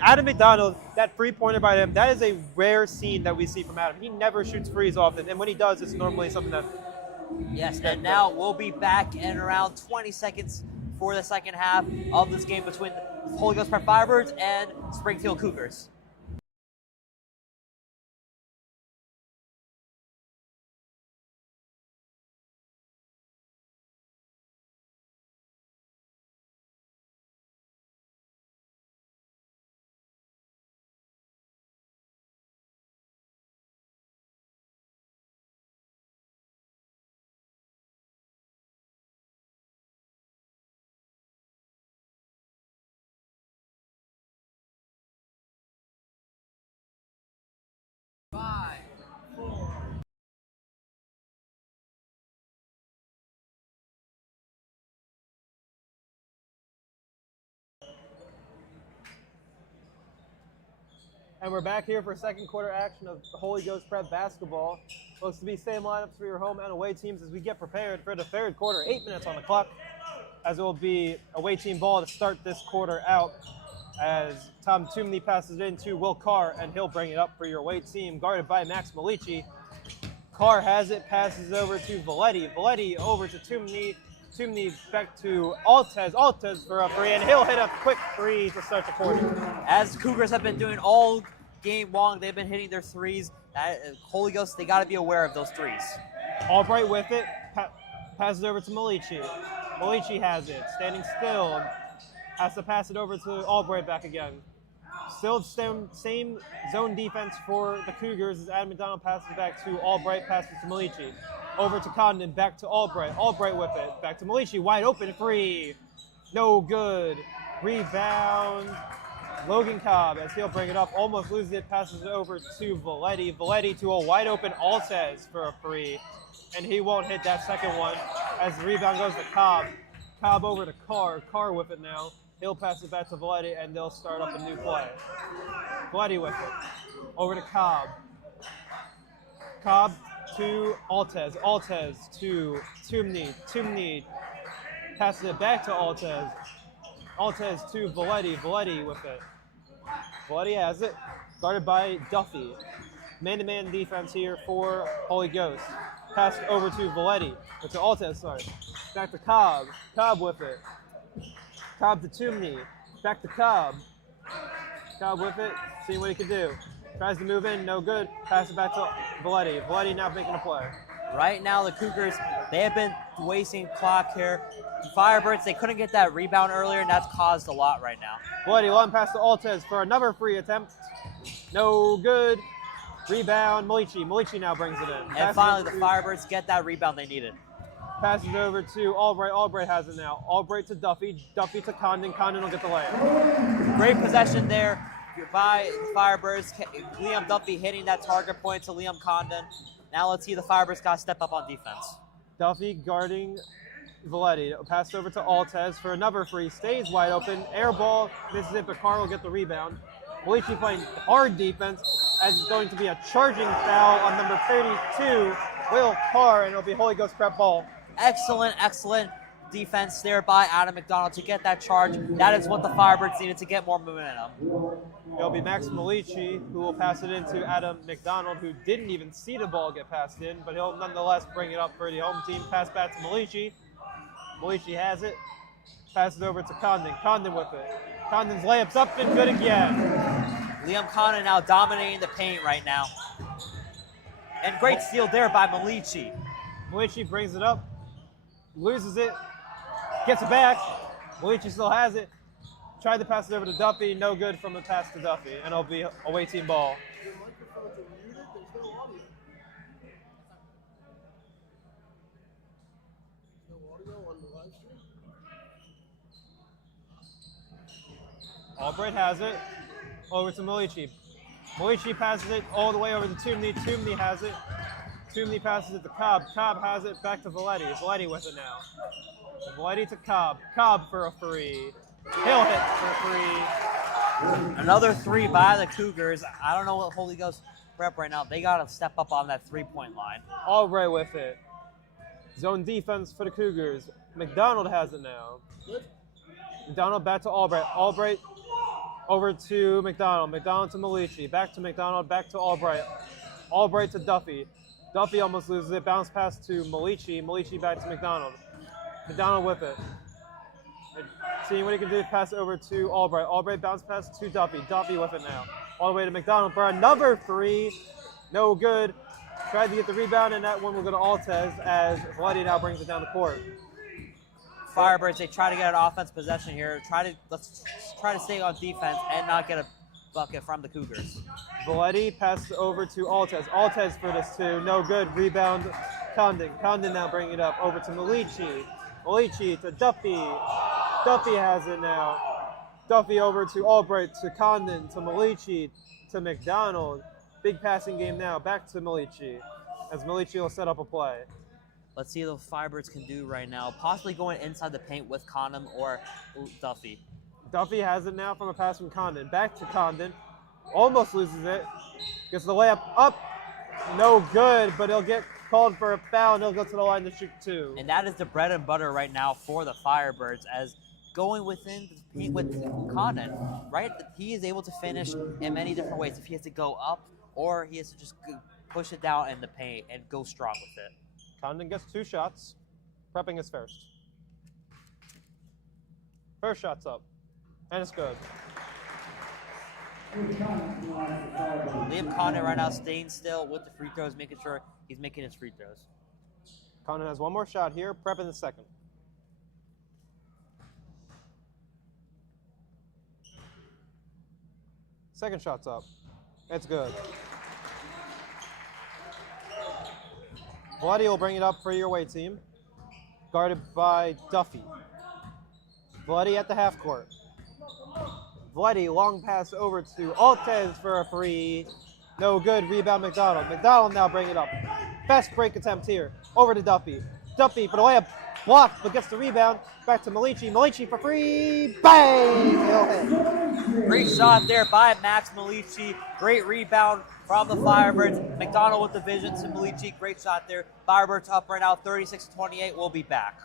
Adam McDonald, that 3-pointer by him, that is a rare scene that we see from Adam. He never shoots threes often, and when he does, it's normally something that. Yes, and now we'll be back in around 20 seconds for the second half of this game between the Holy Ghost Prep Firebirds and Springfield Cougars. And we're back here for second quarter action of the Holy Ghost Prep basketball. Looks to be same lineups for your home and away teams as we get prepared for the third quarter. 8 minutes on the clock, as it will be away team ball to start this quarter out. As Tom Toomey passes it into Will Carr, and he'll bring it up for your away team, guarded by Max Malici. Carr has it, passes over to Valetti. Valetti over to Toomey. Toomey back to Altez. Altez for a 3, and he'll hit a quick 3 to start the quarter. As Cougars have been doing all game long, they've been hitting their threes. Holy Ghost, they got to be aware of those threes. Albright with it, passes over to Malici. Malici has it, standing still, has to pass it over to Albright back again. Still same zone defense for the Cougars as Adam McDonald passes back to Albright, passes to Malici. Over to Condon, back to Albright. Albright with it, back to Malici, wide open 3. No good. Rebound. Logan Cobb, as he'll bring it up, almost loses it, passes it over to Valetti. Valetti to a wide open Altez for a 3. And he won't hit that second one as the rebound goes to Cobb. Cobb over to Carr. Carr with it now. He'll pass it back to Valetti, and they'll start up a new play. Valetti with it. Over to Cobb. Cobb to Altez. Altez to Toomey. Toomey passes it back to Altez. Altez to Valetti. Valetti with it. Valetti has it. Guarded by Duffy. Man-to-man defense here for Holy Ghost. Passed over to Valetti. Or to Altez, sorry. Back to Cobb. Cobb with it. Cobb to Toomey. Back to Cobb. Cobb with it. Seeing what he can do. Tries to move in. No good. Pass it back to Valetti. Valetti now making a play. Right now, the Cougars, they have been wasting clock here. The Firebirds, they couldn't get that rebound earlier, and that's caused a lot right now. Valetti, long pass to Altez for another free attempt. No good. Rebound, Malici. Malici now brings it in. And finally, the Firebirds get that rebound they needed. Passes over to Albright. Albright has it now. Albright to Duffy. Duffy to Condon. Condon will get the layup. Great possession there by the Firebirds. Liam Duffy hitting that target point to Liam Condon. Now let's see the Firebirds got to step up on defense. Duffy guarding Valetti. Passed over to Altez for another free. Stays wide open. Air ball. Misses it, but Carr will get the rebound. Malici playing hard defense as it's going to be a charging foul on number 32, Will Carr, and it'll be Holy Ghost Prep ball. Excellent defense there by Adam McDonald to get that charge. That is what the Firebirds needed to get more momentum. It'll be Max Malici who will pass it into Adam McDonald, who didn't even see the ball get passed in, but he'll nonetheless bring it up for the home team. Pass back to Malici. Malici has it. Passes it over to Condon. Condon with it. Condon's layup's up and good again. Liam Condon now dominating the paint right now. And great steal there by Malici. Malici brings it up, loses it, gets it back. Malici still has it. Tried to pass it over to Duffy, no good from the pass to Duffy, and it'll be away team ball. Albright has it, over to Malici. Malici passes it all the way over to Toomey. Toomey has it. Toomey passes it to Cobb. Cobb has it back to Valetti. Valetti with it now. Valetti to Cobb. Cobb for a free. He'll hit for a free. Another three by the Cougars. I don't know what Holy Ghost prep right now. They got to step up on that three-point line. Albright with it. Zone defense for the Cougars. McDonald has it now. McDonald back to Albright. Albright over to McDonald. McDonald to Malici. Back to McDonald. Back to Albright. Albright to Duffy. Duffy almost loses it. Bounce pass to Malici. Malici back to McDonald. McDonald with it. Seeing what he can do, pass it over to Albright. Albright bounce pass to Duffy. Duffy with it now. All the way to McDonald for another three. No good. Tried to get the rebound, and that one will go to Altez as Valetti now brings it down the court. Firebirds, they try to get an offense possession here. Let's try to stay on defense and not get a bucket from the Cougars. Valetti passes over to Altez. Altez for this two. No good. Rebound Condon. Condon now bringing it up over to Malici. Malici to Duffy. Duffy has it now. Duffy over to Albright, to Condon, to Malici, to McDonald. Big passing game now. Back to Malici as Malici will set up a play. Let's see what the Firebirds can do right now. Possibly going inside the paint with Condon or Duffy. Duffy has it now from a pass from Condon. Back to Condon. Almost loses it. Gets the layup up. No good, but he'll get called for a foul and he'll go to the line to shoot two. And that is the bread and butter right now for the Firebirds, as going within the paint with Condon, right? He is able to finish in many different ways. If he has to go up or he has to just push it down in the paint and go strong with it. Condon gets two shots. Prepping his first. First shot's up. And it's good. Liam Condon right now staying still with the free throws, making sure he's making his free throws. Condon has one more shot here, prepping the second. Second shot's up. It's good. Valetti will bring it up for your away team. Guarded by Duffy. Valetti at the half court. Valetti, long pass over to Altez for a free. No good. Rebound McDonald. McDonald now bring it up. Best break attempt here. Over to Duffy. Duffy for the layup. Blocked, but gets the rebound. Back to Malici. Malici for free. Bang! He'll hit. Great shot there by Max Malici. Great rebound from the Firebirds. McDonald with the vision to Malici. Great shot there. Firebirds up right now, 36-28. We'll be back.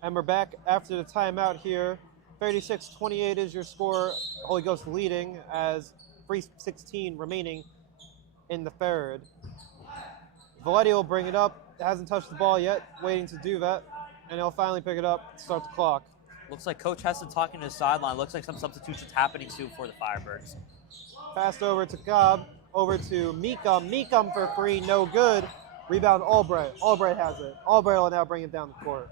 And we're back after the timeout here. 36-28 is your score. Holy Ghost leading as 3:16 remaining in the third. Valetti will bring it up. Hasn't touched the ball yet. Waiting to do that. And he'll finally pick it up, start the clock. Looks like Coach Heston talking to the sideline. Looks like some substitutions happening soon for the Firebirds. Passed over to Cobb. Over to Meekum. Meekum for free. No good. Rebound Albright. Albright has it. Albright will now bring it down the court.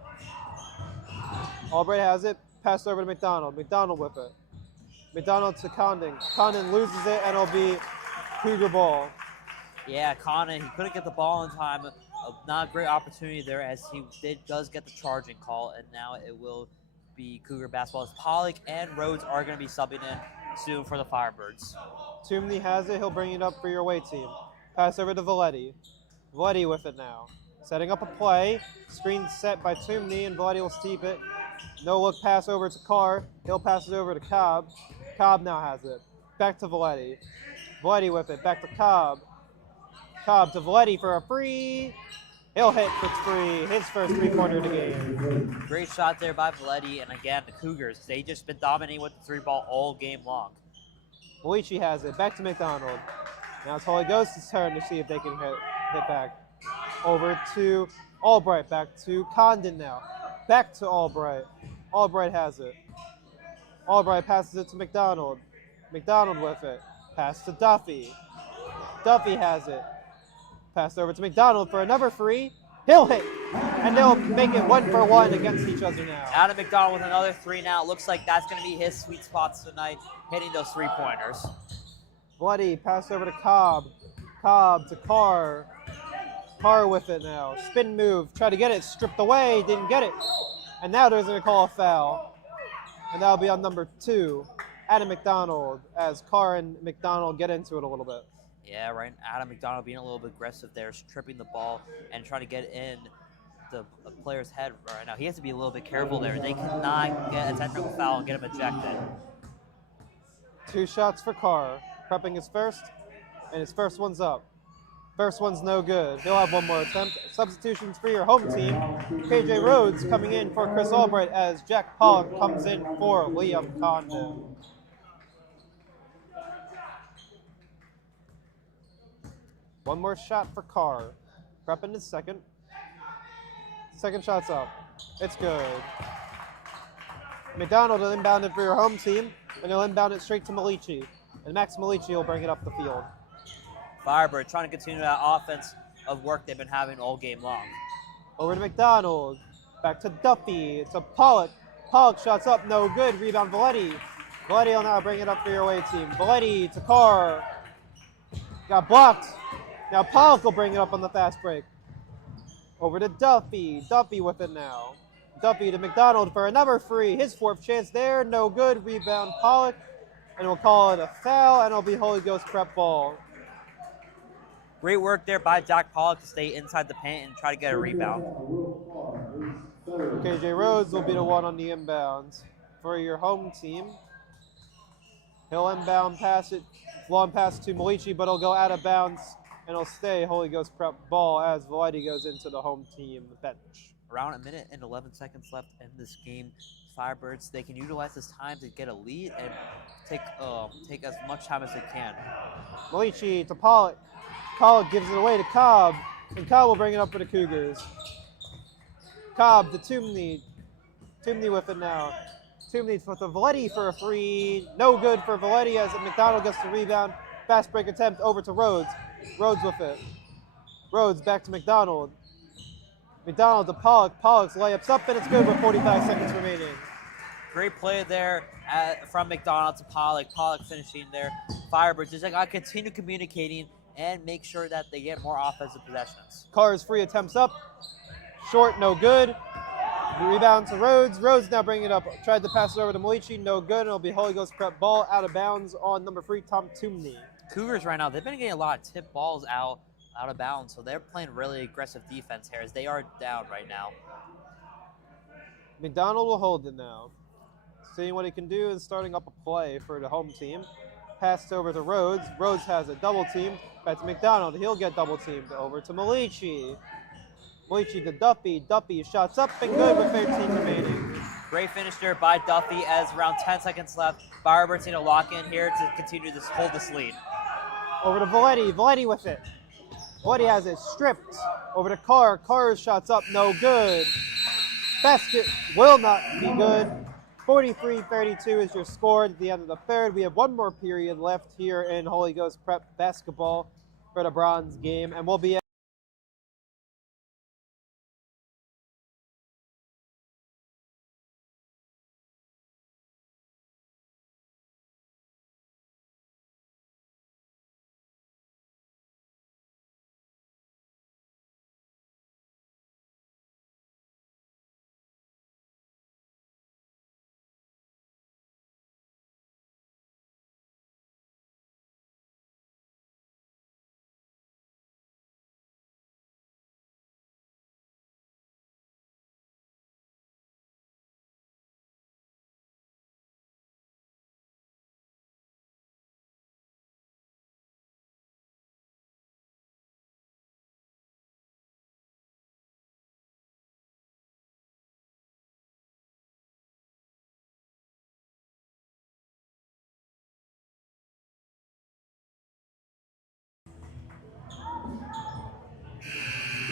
Albright has it. Passed over to McDonald. McDonald with it. McDonald to Condon. Condon loses it, and it'll be Cougar ball. Yeah, Condon, he couldn't get the ball in time. Not a great opportunity there as he does get the charging call, and now it will be Cougar basketball as Pollock and Rhodes are going to be subbing in soon for the Firebirds. Toomey has it. He'll bring it up for your away team. Pass over to Valetti. Valetti with it now. Setting up a play. Screen set by Toomey, and Valetti will steep it. No look pass over to Carr. He'll pass it over to Cobb. Cobb now has it. Back to Valetti. Valetti with it. Back to Cobb. Cobb to Valetti for a free. He'll hit for three. His first three-pointer of the game. Great shot there by Valetti, and again, the Cougars, they just been dominating with the three ball all game long. Malici has it. Back to McDonald. Now it's Holy Ghost's turn to see if they can hit back. Over to Albright. Back to Condon now. Back to Albright. Albright has it. Albright passes it to McDonald. McDonald with it. Pass to Duffy. Duffy has it. Pass over to McDonald for another free. He'll hit. And they'll make it 1-for-1 against each other now. Adam McDonald with another three now. It looks like that's going to be his sweet spots tonight, hitting those three-pointers. Bloody pass over to Cobb. Cobb to Carr. Carr with it now. Spin move. Try to get it. Stripped away. Didn't get it. And now they're going to call a foul. And that'll be on number 2. Adam McDonald, as Carr and McDonald get into it a little bit. Yeah, right. Adam McDonald being a little bit aggressive there, tripping the ball and trying to get in the player's head right now. He has to be a little bit careful there. They cannot get a technical foul and get him ejected. 2 shots for Carr. Prepping his first, and his first one's up. First one's no good. He'll have one more attempt. Substitutions for your home team. KJ Rhodes coming in for Chris Albright as Jack Pollock comes in for Liam Condon. One more shot for Carr. Prepping his second. Second shot's up. It's good. McDonald will inbound it for your home team, and he'll inbound it straight to Malici. And Max Malici will bring it up the field. Firebird trying to continue that offense of work they've been having all game long. Over to McDonald. Back to Duffy. It's a Pollock. Pollock shots up. No good. Rebound Valetti. Valetti will now bring it up for your away team. Valetti to Carr. Got blocked. Now Pollock will bring it up on the fast break. Over to Duffy. Duffy with it now. Duffy to McDonald for another free. His 4th chance there. No good. Rebound Pollock. And we'll call it a foul, and it'll be Holy Ghost prep ball. Great work there by Jack Pollock to stay inside the paint and try to get a rebound. KJ Rhodes will be the one on the inbounds for your home team. He'll inbound pass it, long pass to Malici, but it'll go out of bounds, and it'll stay Holy Ghost prep ball as Valetti goes into the home team bench. Around a minute and 11 seconds left in this game. Firebirds, they can utilize this time to get a lead and take as much time as they can. Malici to Pollock. Pollock gives it away to Cobb, and Cobb will bring it up for the Cougars. Cobb to Toomey. Toomey with it now. Toomey with the Valetti for a free. No good for Valetti as McDonald gets the rebound. Fast break attempt over to Rhodes. Rhodes with it. Rhodes back to McDonald. McDonald to Pollock. Pollock's layups up, and it's good with 45 seconds remaining. Great play there from McDonald to Pollock. Pollock finishing there. Firebirds just got to continue communicating and make sure that they get more offensive possessions. Carr's free attempts up. Short, no good. The rebound to Rhodes. Rhodes now bringing it up. Tried to pass it over to Malici. No good. And it'll be Holy Ghost prep ball out of bounds on number 3, Tom Toomey. Cougars right now, they've been getting a lot of tip balls out of bounds, so they're playing really aggressive defense here as they are down right now. McDonald will hold it now. Seeing what he can do and starting up a play for the home team. Passed over to Rhodes. Rhodes has a double team. Back to McDonald. He'll get double teamed. Over to Malici. Malici to Duffy. Duffy shots up and good with 13 remaining. Great finish there by Duffy as around 10 seconds left. Firebirds need to lock in here to continue to hold this lead. Over to Valetti. Valetti with it. Valetti has it stripped. Over to Carr. Carr's shots up. No good. Basket will not be good. 43-32 is your score at the end of the third. We have one more period left here in Holy Ghost Prep basketball for the bronze game, and we'll be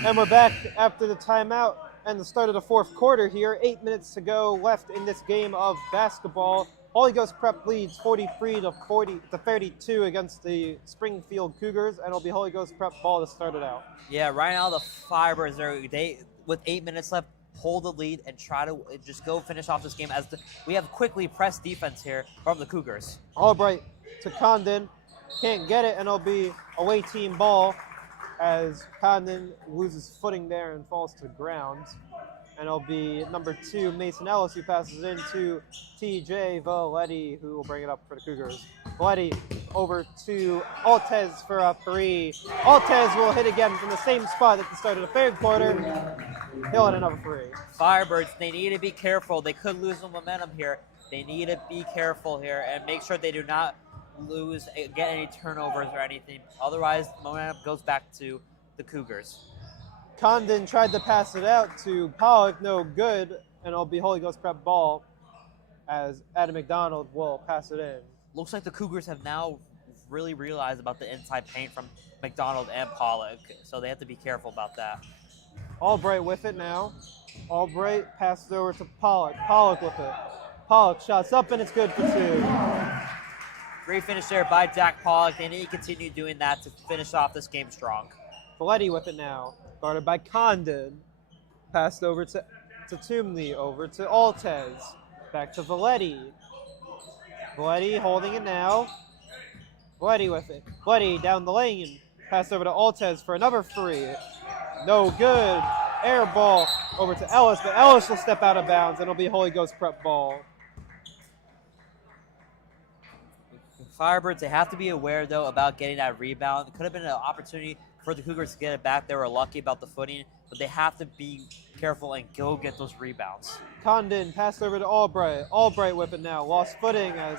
And we're back after the timeout and the start of the fourth quarter here. 8 minutes to go left in this game of basketball. Holy Ghost Prep leads 43-32 against the Springfield Cougars, and it'll be Holy Ghost Prep ball to start it out. Yeah, right now the Firebirds with 8 minutes left, hold the lead and try to just go finish off this game as we have quickly pressed defense here from the Cougars. Albright to Condon, can't get it, and it'll be away team ball as Condon loses footing there and falls to the ground. And it'll be number 2, Mason Ellis, who passes in to TJ Valetti, who will bring it up for the Cougars. Valetti over to Altez for a 3. Altez will hit again from the same spot at the start of the third quarter. He'll hit another 3. Firebirds, they need to be careful. They could lose the momentum here. They need to be careful here and make sure they do not get any turnovers or anything. Otherwise, momentum goes back to the Cougars. Condon tried to pass it out to Pollock, no good, and it'll be Holy Ghost Prep ball as Adam McDonald will pass it in. Looks like the Cougars have now really realized about the inside paint from McDonald and Pollock, so they have to be careful about that. Albright with it now. Albright passes over to Pollock. Pollock with it. Pollock shots up, and it's good for 2. Great finish there by Jack Pollock. They need to continue doing that to finish off this game strong. Valetti with it now. Guarded by Condon. Passed over to Toomley, over to Altez. Back to Valetti. Valetti holding it now. Valetti with it. Valetti down the lane. Pass over to Altez for another 3. No good. Air ball over to Ellis, but Ellis will step out of bounds, and it'll be Holy Ghost Prep ball. Firebirds, they have to be aware, though, about getting that rebound. It could have been an opportunity for the Cougars to get it back. They were lucky about the footing, but they have to be careful and go get those rebounds. Condon passed over to Albright. Albright with it now. Lost footing as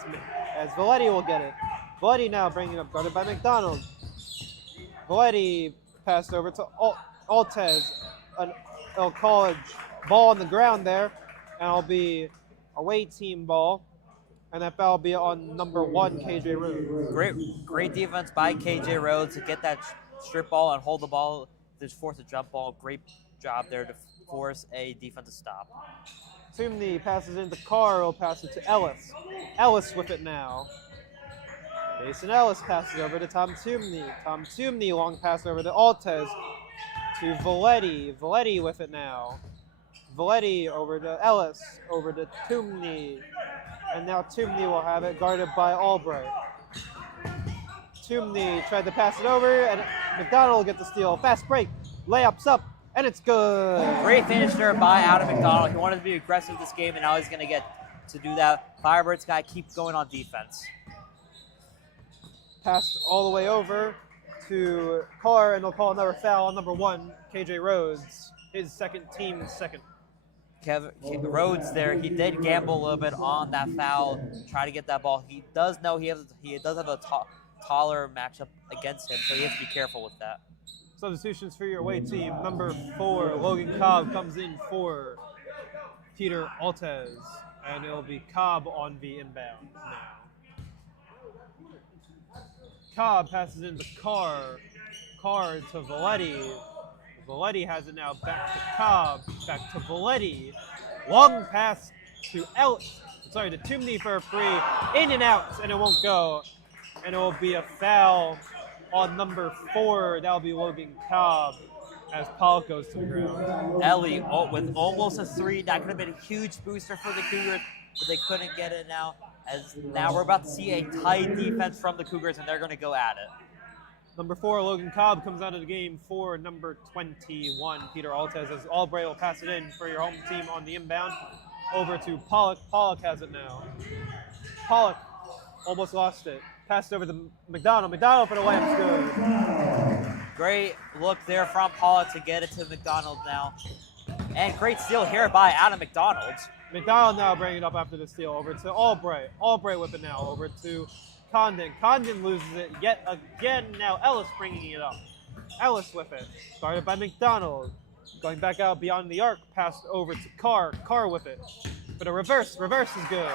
Valetti will get it. Valetti now bringing it up, guarded by McDonald. Valetti passed over to Altez. They'll call it ball on the ground there, and it'll be away team ball. And that foul will be on number 1, KJ Rhodes. Great defense by KJ Rhodes to get that strip ball and hold the ball. Just force a jump ball. Great job there to force a defensive stop. Toomney passes into Carr. Will pass it to Ellis. Ellis with it now. Mason Ellis passes over to Tom Toomney. Tom Toomney long pass over to Altez. To Valetti. Valetti with it now. Valetti over to Ellis. Over to Toomney. And now Toomney will have it, guarded by Albright. Toomney tried to pass it over, and McDonald will get the steal. Fast break, layups up, and it's good. Great finish there by Adam McDonald. He wanted to be aggressive this game, and now he's going to get to do that. Firebirds got to keep going on defense. Passed all the way over to Carr, and they'll call another foul on number 1, KJ Rhodes. His team's second. Rhodes there, he did gamble a little bit on that foul, try to get that ball. He does know he does have a taller matchup against him, so he has to be careful with that. Substitutions for your away team. Number 4, Logan Cobb comes in for Peter Altez, and it'll be Cobb on the inbound now. Cobb passes into Carr. Carr to Valetti. Valetti has it now back to Cobb, back to Valetti. Long pass to Toomney for a 3. In and out, and it won't go. And it will be a foul on number 4. That'll be Logan Cobb as Pollock goes to the ground. Ellie with almost a 3. That could have been a huge booster for the Cougars, but they couldn't get it now. As now we're about to see a tight defense from the Cougars, and they're going to go at it. Number 4, Logan Cobb comes out of the game for number 21, Peter Altez, as Albright will pass it in for your home team on the inbound. Over to Pollock. Pollock has it now. Pollock almost lost it. Passed over to McDonald. McDonald for the layup. Good. Great look there from Pollock to get it to McDonald now. And great steal here by Adam McDonald. McDonald now bringing it up after the steal. Over to Albright. Albright with it now. Over to Condon. Condon loses it yet again. Now Ellis bringing it up. Ellis with it. Guarded by McDonald. Going back out beyond the arc. Passed over to Carr. Carr with it. But a reverse. Reverse is good.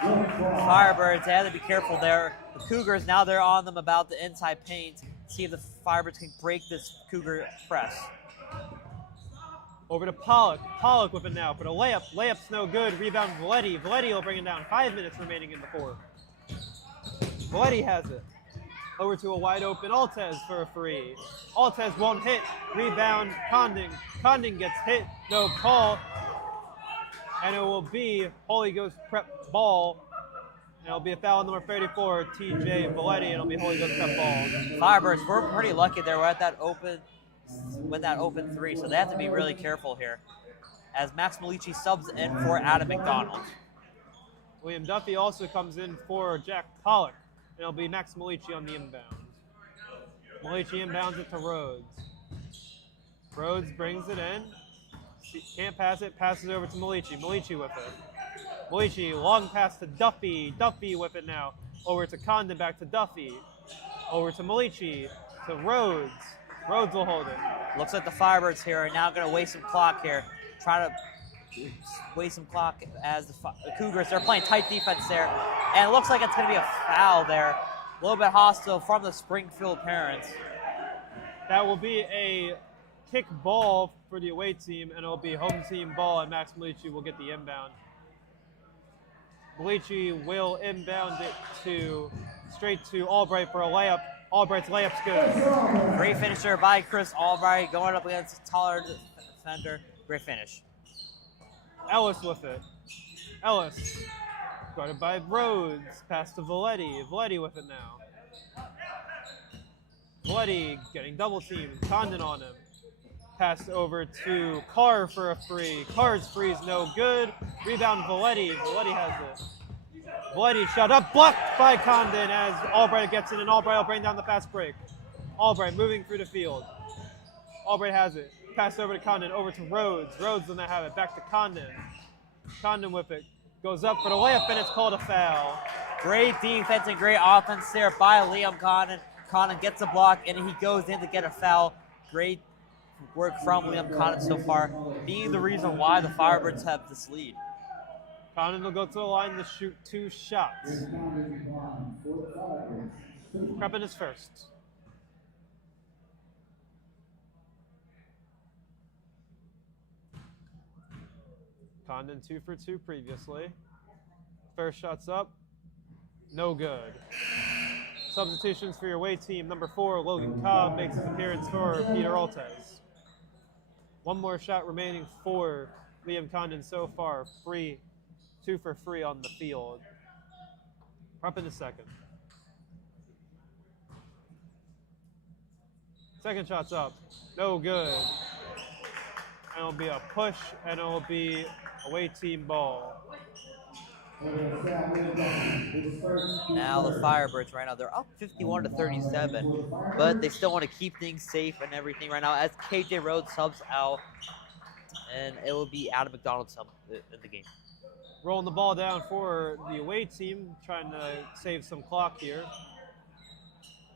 Firebirds, they have to be careful there. The Cougars, now they're on them about the inside paint. see if the Firebirds can break this Cougar press. Over to Pollock. Pollock with it now for the layup. Layup's no good. Rebound Valetti. Valetti will bring it down. 5 minutes remaining in the fourth. Valetti has it. Over to a wide open Altez for a free. Altez won't hit. Rebound Condon. Condon gets hit. No call. And it will be Holy Ghost prep ball. And it'll be a foul on number 34, TJ Valetti, and it'll be Holy Ghost prep ball. Firebirds, we're pretty lucky there. We're at that open with that open three, so they have to be really careful here. As Max Malici subs in for Adam McDonald. William Duffy also comes in for Jack Pollock, and it'll be Max Malici on the inbound. Malici inbounds it to Rhodes. Rhodes brings it in. Can't pass it, passes over to Malici. Malici with it. Malici, long pass to Duffy. Duffy with it now. Over to Condon, back to Duffy. Over to Malici, to Rhodes. Rhodes will hold it. Looks like the Firebirds here are now going to waste some clock here. Try to waste some clock as the Cougars, they're playing tight defense there. And it looks like it's going to be a foul there. A little bit hostile from the Springfield parents. That will be a kick ball for the away team, and it'll be home team ball, and Max Malici will get the inbound. Malici will inbound it straight to Albright for a layup. Albright's layup's good. Great finisher by Chris Albright going up against a taller defender. Great finish. Ellis with it. Ellis guarded by Rhodes. Pass to Valetti. Valetti with it now. Valetti getting double teamed. Condon on him. Pass over to Carr for a free. Carr's free is no good. Rebound Valetti. Valetti has it. Valetti shot up, blocked by Condon as Albright gets in, and Albright will bring down the fast break. Albright moving through the field. Albright has it. Pass over to Condon, over to Rhodes. Rhodes does not have it. Back to Condon. Condon with it. Goes up for the layup, and it's called a foul. Great defense and great offense there by Liam Condon. Condon gets a block, and he goes in to get a foul. Great work from Liam Condon so far, being the reason why the Firebirds have this lead. Condon will go to the line to shoot 2 shots. Prepping is first. Condon 2 for 2 previously. First shot's up. No good. Substitutions for your away team. Number 4, Logan Cobb makes his appearance for Peter Altez. One more shot remaining for Liam Condon so far. 2 for free on the field. Up in a second. Second shot's up. No good. And it'll be a push, and it'll be away team ball. Now the Firebirds right now, they're up 51-37, but they still want to keep things safe and everything right now as KJ Rhodes subs out, and it will be Adam McDonald sub in the game. Rolling the ball down for the away team, trying to save some clock here.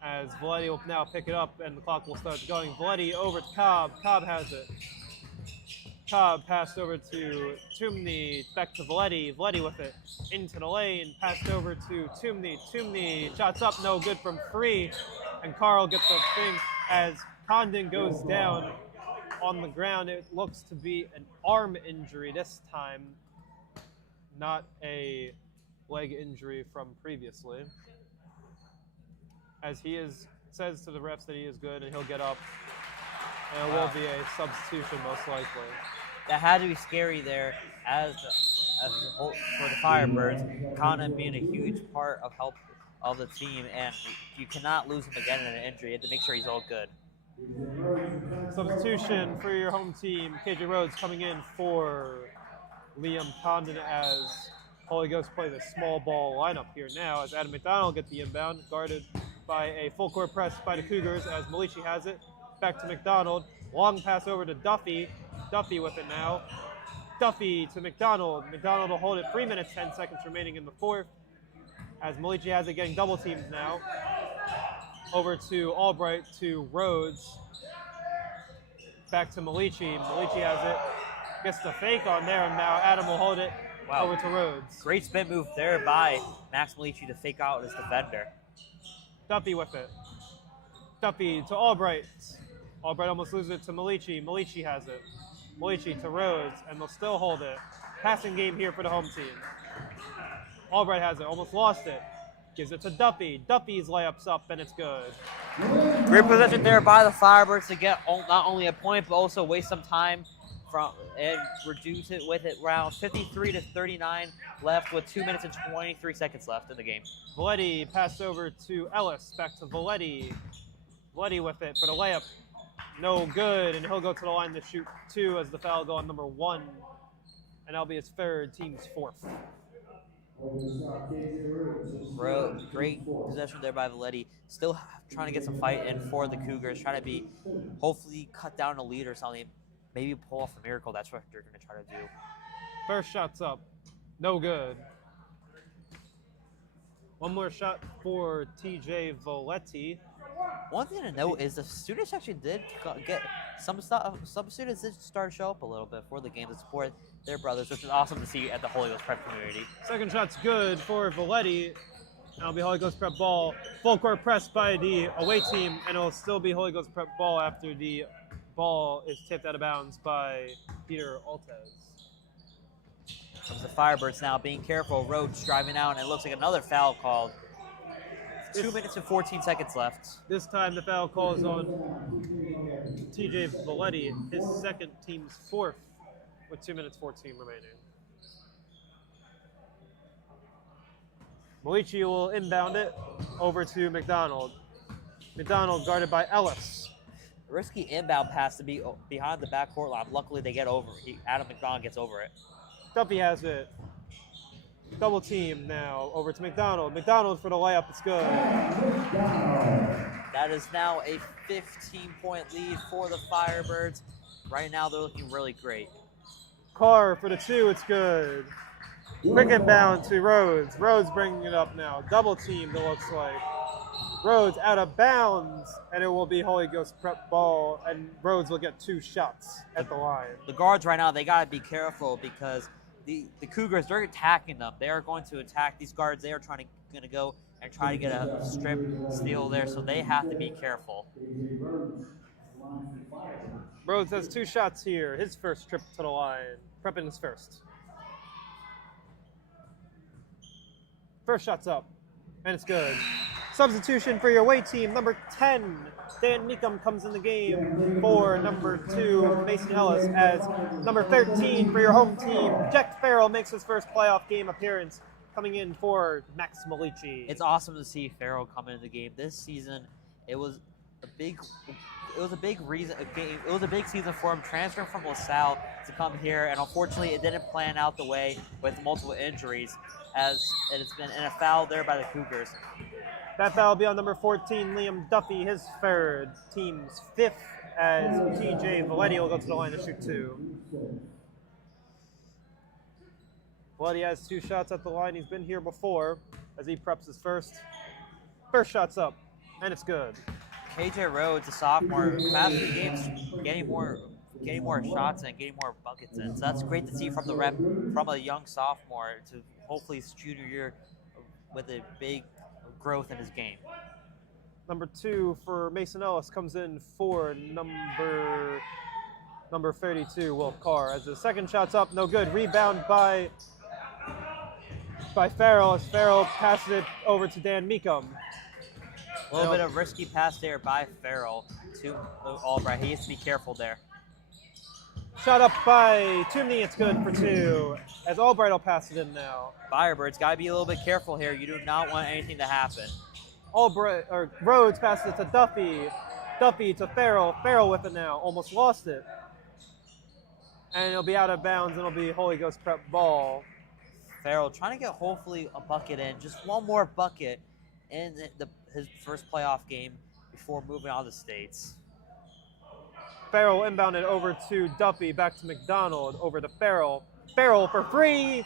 As Valetti will now pick it up and the clock will start going. Valetti over to Cobb. Cobb has it. Cobb passed over to Toomney, back to Valetti. Valetti with it into the lane, passed over to Toomney. Toomney shots up, no good from free. And Carl gets the thing as Condon goes down on the ground. It looks to be an arm injury this time, not a leg injury from previously. As he says to the refs that he is good and he'll get up. And it will be a substitution most likely. That had to be scary there as for the Firebirds. Condon being a huge part of help of the team, and you cannot lose him again in an injury. You have to make sure he's all good. Substitution for your home team. KJ Rhodes coming in for Liam Condon as Holy Ghost play the small ball lineup here now as Adam McDonald gets the inbound, guarded by a full court press by the Cougars as Malici has it. Back to McDonald. Long pass over to Duffy. Duffy with it now. Duffy to McDonald. McDonald will hold it. 3 minutes, 10 seconds remaining in the fourth. As Malici has it, getting double teamed now. Over to Albright to Rhodes. Back to Malici. Malici has it. Gets the fake on there, and now Adam will hold it over to Rhodes. Great spin move there by Max Malici to fake out his defender. Duffy with it. Duffy to Albright. Albright almost loses it to Malici. Malici has it. Malici to Rhodes, and they'll still hold it. Passing game here for the home team. Albright has it, almost lost it. Gives it to Duffy. Duffy's layup's up, and it's good. Great possession there by the Firebirds to get not only a point, but also waste some time and reduce it with it around 53 to 39 left with 2 minutes and 23 seconds left in the game. Valetti passed over to Ellis. Back to Valetti. Valetti with it for the layup. No good, and he'll go to the line to shoot 2 as the foul go on number 1. And that'll be his third, team's 4th. Great possession there by Valetti. Still trying to get some fight in for the Cougars. Trying to hopefully cut down a lead or something. Maybe pull off a miracle. That's what they're going to try to do. First shot's up. No good. One more shot for TJ Valetti. One thing to note is the students actually did get some students did start to show up a little bit for the game to support their brothers, which is awesome to see at the Holy Ghost Prep community. Second shot's good for Valetti. That'll be Holy Ghost Prep ball. Full court press by the away team, and it'll still be Holy Ghost Prep ball after the ball is tipped out of bounds by Peter Altez. Comes the Firebirds now being careful. Rhodes driving out, and it looks like another foul called. 2 minutes and 14 seconds left. This time the foul call is on TJ Valetti, his second, team's 4th, with 2 minutes 14 remaining. Malici will inbound it over to McDonald. McDonald guarded by Ellis. Risky inbound pass to be behind the backcourt line. Luckily, they get over it. Adam McDonald gets over it. Duffy has it. Double team now over to McDonald. McDonald for the layup. It's good. That is now a 15-point lead for the Firebirds. Right now, they're looking really great. Carr for the 2. It's good. Quick inbound to Rhodes. Rhodes bringing it up now. Double team, it looks like. Rhodes out of bounds, and it will be Holy Ghost Prep ball, and Rhodes will get 2 shots at the line. The guards right now, they got to be careful because the Cougars, they're attacking them. They are going to attack these guards. They are going to go and try to get a strip steal there, so they have to be careful. Rhodes has 2 shots here. His first trip to the line. Prepping his first. First shot's up, and it's good. Substitution for your away team, number 10, Dan Meekum comes in the game for number 2, Mason Ellis, as number 13 for your home team, Jack Farrell makes his first playoff game appearance, coming in for Max Malici. It's awesome to see Farrell come into the game this season. It was a big season for him, transferring from LaSalle to come here, and unfortunately it didn't plan out the way with multiple injuries, as it's been in a foul there by the Cougars. That foul will be on number 14, Liam Duffy, his third, team's 5th, as TJ Valetti will go to the line to shoot 2. Valetti has 2 shots at the line. He's been here before as he preps his first. First shot's up, and it's good. KJ Rhodes, a sophomore, past few games, getting more shots and getting more buckets in. So that's great to see from a young sophomore to hopefully his junior year with a big growth in his game. Number 2 for Mason Ellis comes in for number 32, Will Carr. As the second shot's up, no good. Rebound by Farrell as Farrell passes it over to Dan Meekum. A little bit of risky pass there by Farrell to Albright. He has to be careful there. Shot up by Toomey. It's good for 2. As Albright will pass it in now. Firebirds got to be a little bit careful here. You do not want anything to happen. Rhodes passes it to Duffy. Duffy to Farrell. Farrell with it now. Almost lost it. And it'll be out of bounds, and it'll be Holy Ghost Prep ball. Farrell trying to get hopefully a bucket in. Just one more bucket in his first playoff game before moving on to States. Farrell inbounded over to Duffy, back to McDonald, over to Farrell. Farrell for 3.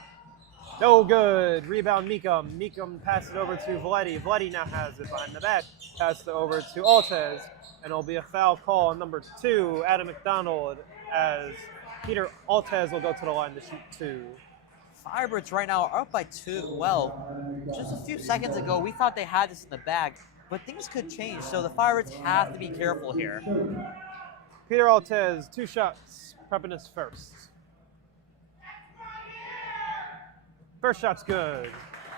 No good. Rebound Meekum. Meekum passes it over to Valetti. Valetti now has it behind the back. Passes it over to Altez. And it'll be a foul call on number 2, Adam McDonald, as Peter Altez will go to the line to shoot 2. Firebirds right now are up by 2. Well, just a few seconds ago, we thought they had this in the bag. but things could change. So the Firebirds have to be careful here. Peter Altez, 2 shots, prepping his first. First shot's good.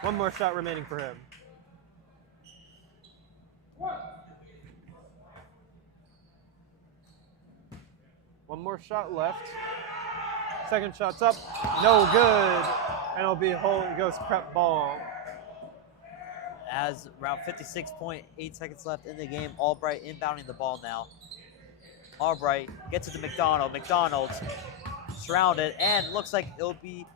1 more shot remaining for him. One more shot left. Second shot's up, no good. And it'll be Holy Ghost prep ball. As around 56.8 seconds left in the game, Albright inbounding the ball now. Albright gets it to McDonald. McDonald's surrounded, and looks like it'll be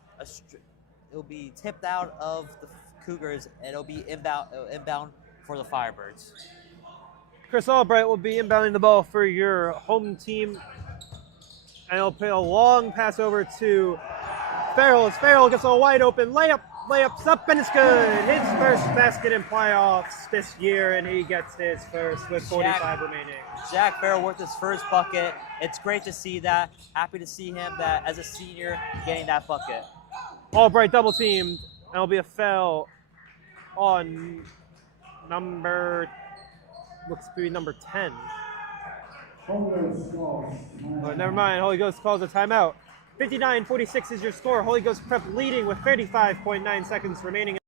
tipped out of the Cougars, and it'll be inbound for the Firebirds. Chris Albright will be inbounding the ball for your home team. And he'll play a long pass over to Farrell. As Farrell gets a wide open layup's up, and it's good. His first basket in playoffs this year, and he gets his first with 45 remaining. Jack Farrell with his first bucket. It's great to see that. Happy to see him that as a senior getting that bucket. Albright double teamed, and it'll be a foul on looks to be number 10. But never mind, Holy Ghost calls a timeout. 59-46 is your score. Holy Ghost Prep leading with 35.9 seconds remaining.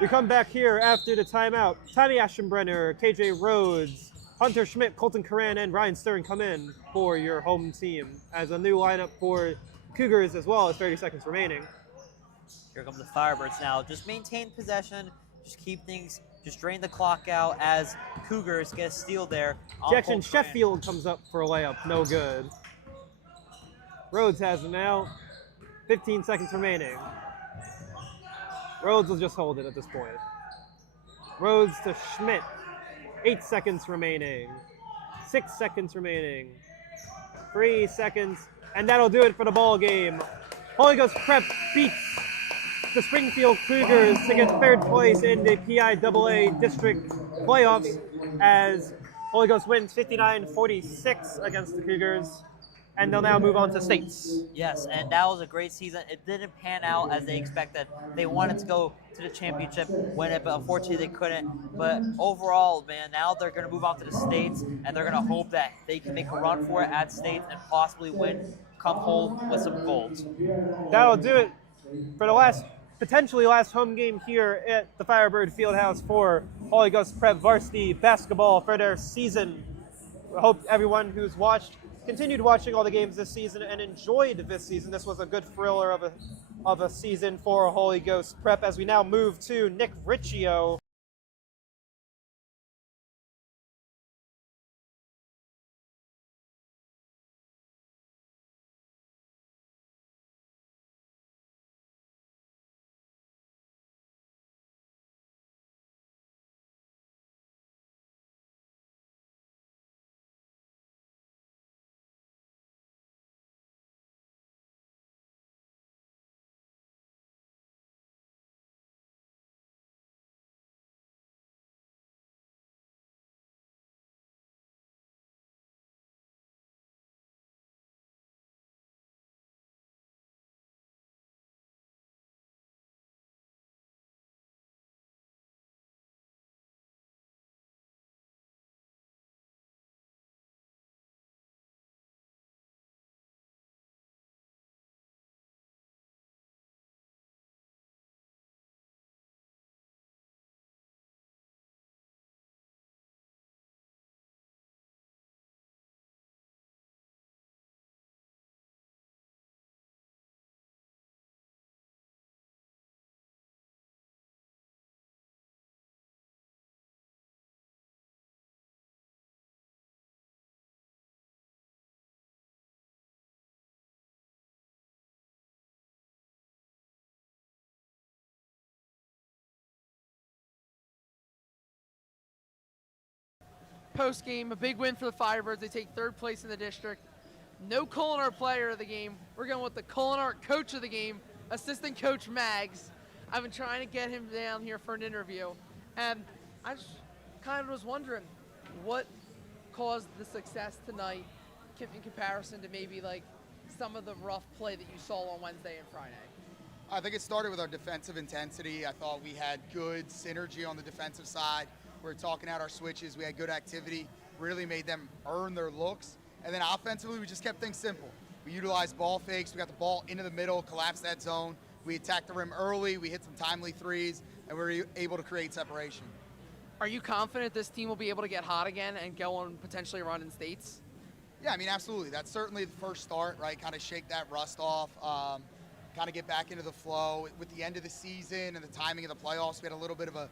We come back here after the timeout. Tommy Aschenbrenner, KJ Rhodes, Hunter Schmidt, Colton Coran, and Ryan Stern come in for your home team as a new lineup for Cougars as well as 30 seconds remaining. Here come the Firebirds now. Just maintain possession. Just keep things, just drain the clock out as Cougars get a steal there. Jackson Sheffield comes up for a layup. No good. Rhodes has it now. 15 seconds remaining. Rhodes will just hold it at this point. Rhodes to Schmidt. 8 seconds remaining. 6 seconds remaining. 3 seconds. And that'll do it for the ball game. Holy Ghost Prep beats the Springfield Cougars to get 3rd place in the PIAA district playoffs as Holy Ghost wins 59-46 against the Cougars. And they'll now move on to states. Yes, and that was a great season. It didn't pan out as they expected. They wanted to go to the championship, win it, but unfortunately they couldn't. But overall, man, now they're going to move on to the states, and they're going to hope that they can make a run for it at states and possibly win, come home with some gold. That'll do it for the potentially last home game here at the Firebird Fieldhouse for Holy Ghost Prep varsity basketball for their season. I hope everyone who's continued watching all the games this season and enjoyed this season. This was a good thriller of a season for Holy Ghost Prep as we now move to Nick Riccio. post game, a big win for the Firebirds. They take third place in the district. No Culinart player of the game. We're going with the Culinart coach of the game, assistant coach Mags. I've been trying to get him down here for an interview, and I just kind of was wondering what caused the success tonight in comparison to maybe like some of the rough play that you saw on Wednesday and Friday. I think it started with our defensive intensity. I thought we had good synergy on the defensive side. We were talking out our switches. We had good activity, really made them earn their looks. And then offensively, we just kept things simple. We utilized ball fakes. We got the ball into the middle, collapsed that zone. We attacked the rim early. We hit some timely threes, and we were able to create separation. Are you confident this team will be able to get hot again and go on potentially run in states? Yeah, I mean, absolutely. That's certainly the first start, right? Kind of shake that rust off. Kind of get back into the flow. With the end of the season and the timing of the playoffs, we had a little bit of a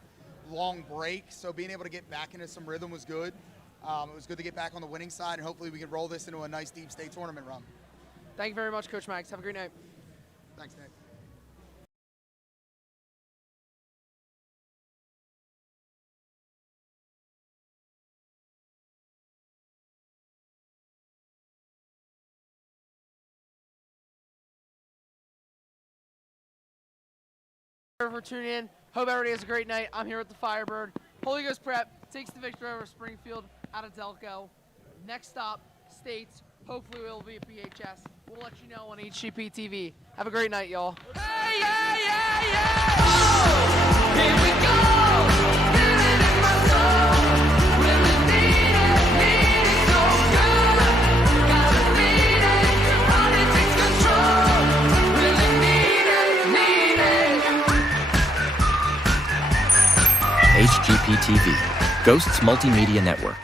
long break, so being able to get back into some rhythm was good. It was good to get back on the winning side, and hopefully we can roll this into a nice deep state tournament run. Thank you very much, Coach Max. Have a great night. Thanks, Nick. For tuning in. Hope everybody has a great night. I'm here with the Firebird. Holy Ghost Prep takes the victory over Springfield out of Delco. Next stop, States. Hopefully it will be at BHS. We'll let you know on HGPTV. Have a great night, y'all. Hey, yeah, yeah, yeah! Oh, here we go! Feel it in my soul. Really need it so good. Gotta beat it, body takes control. Really need it. HGPTV, Ghosts Multimedia Network.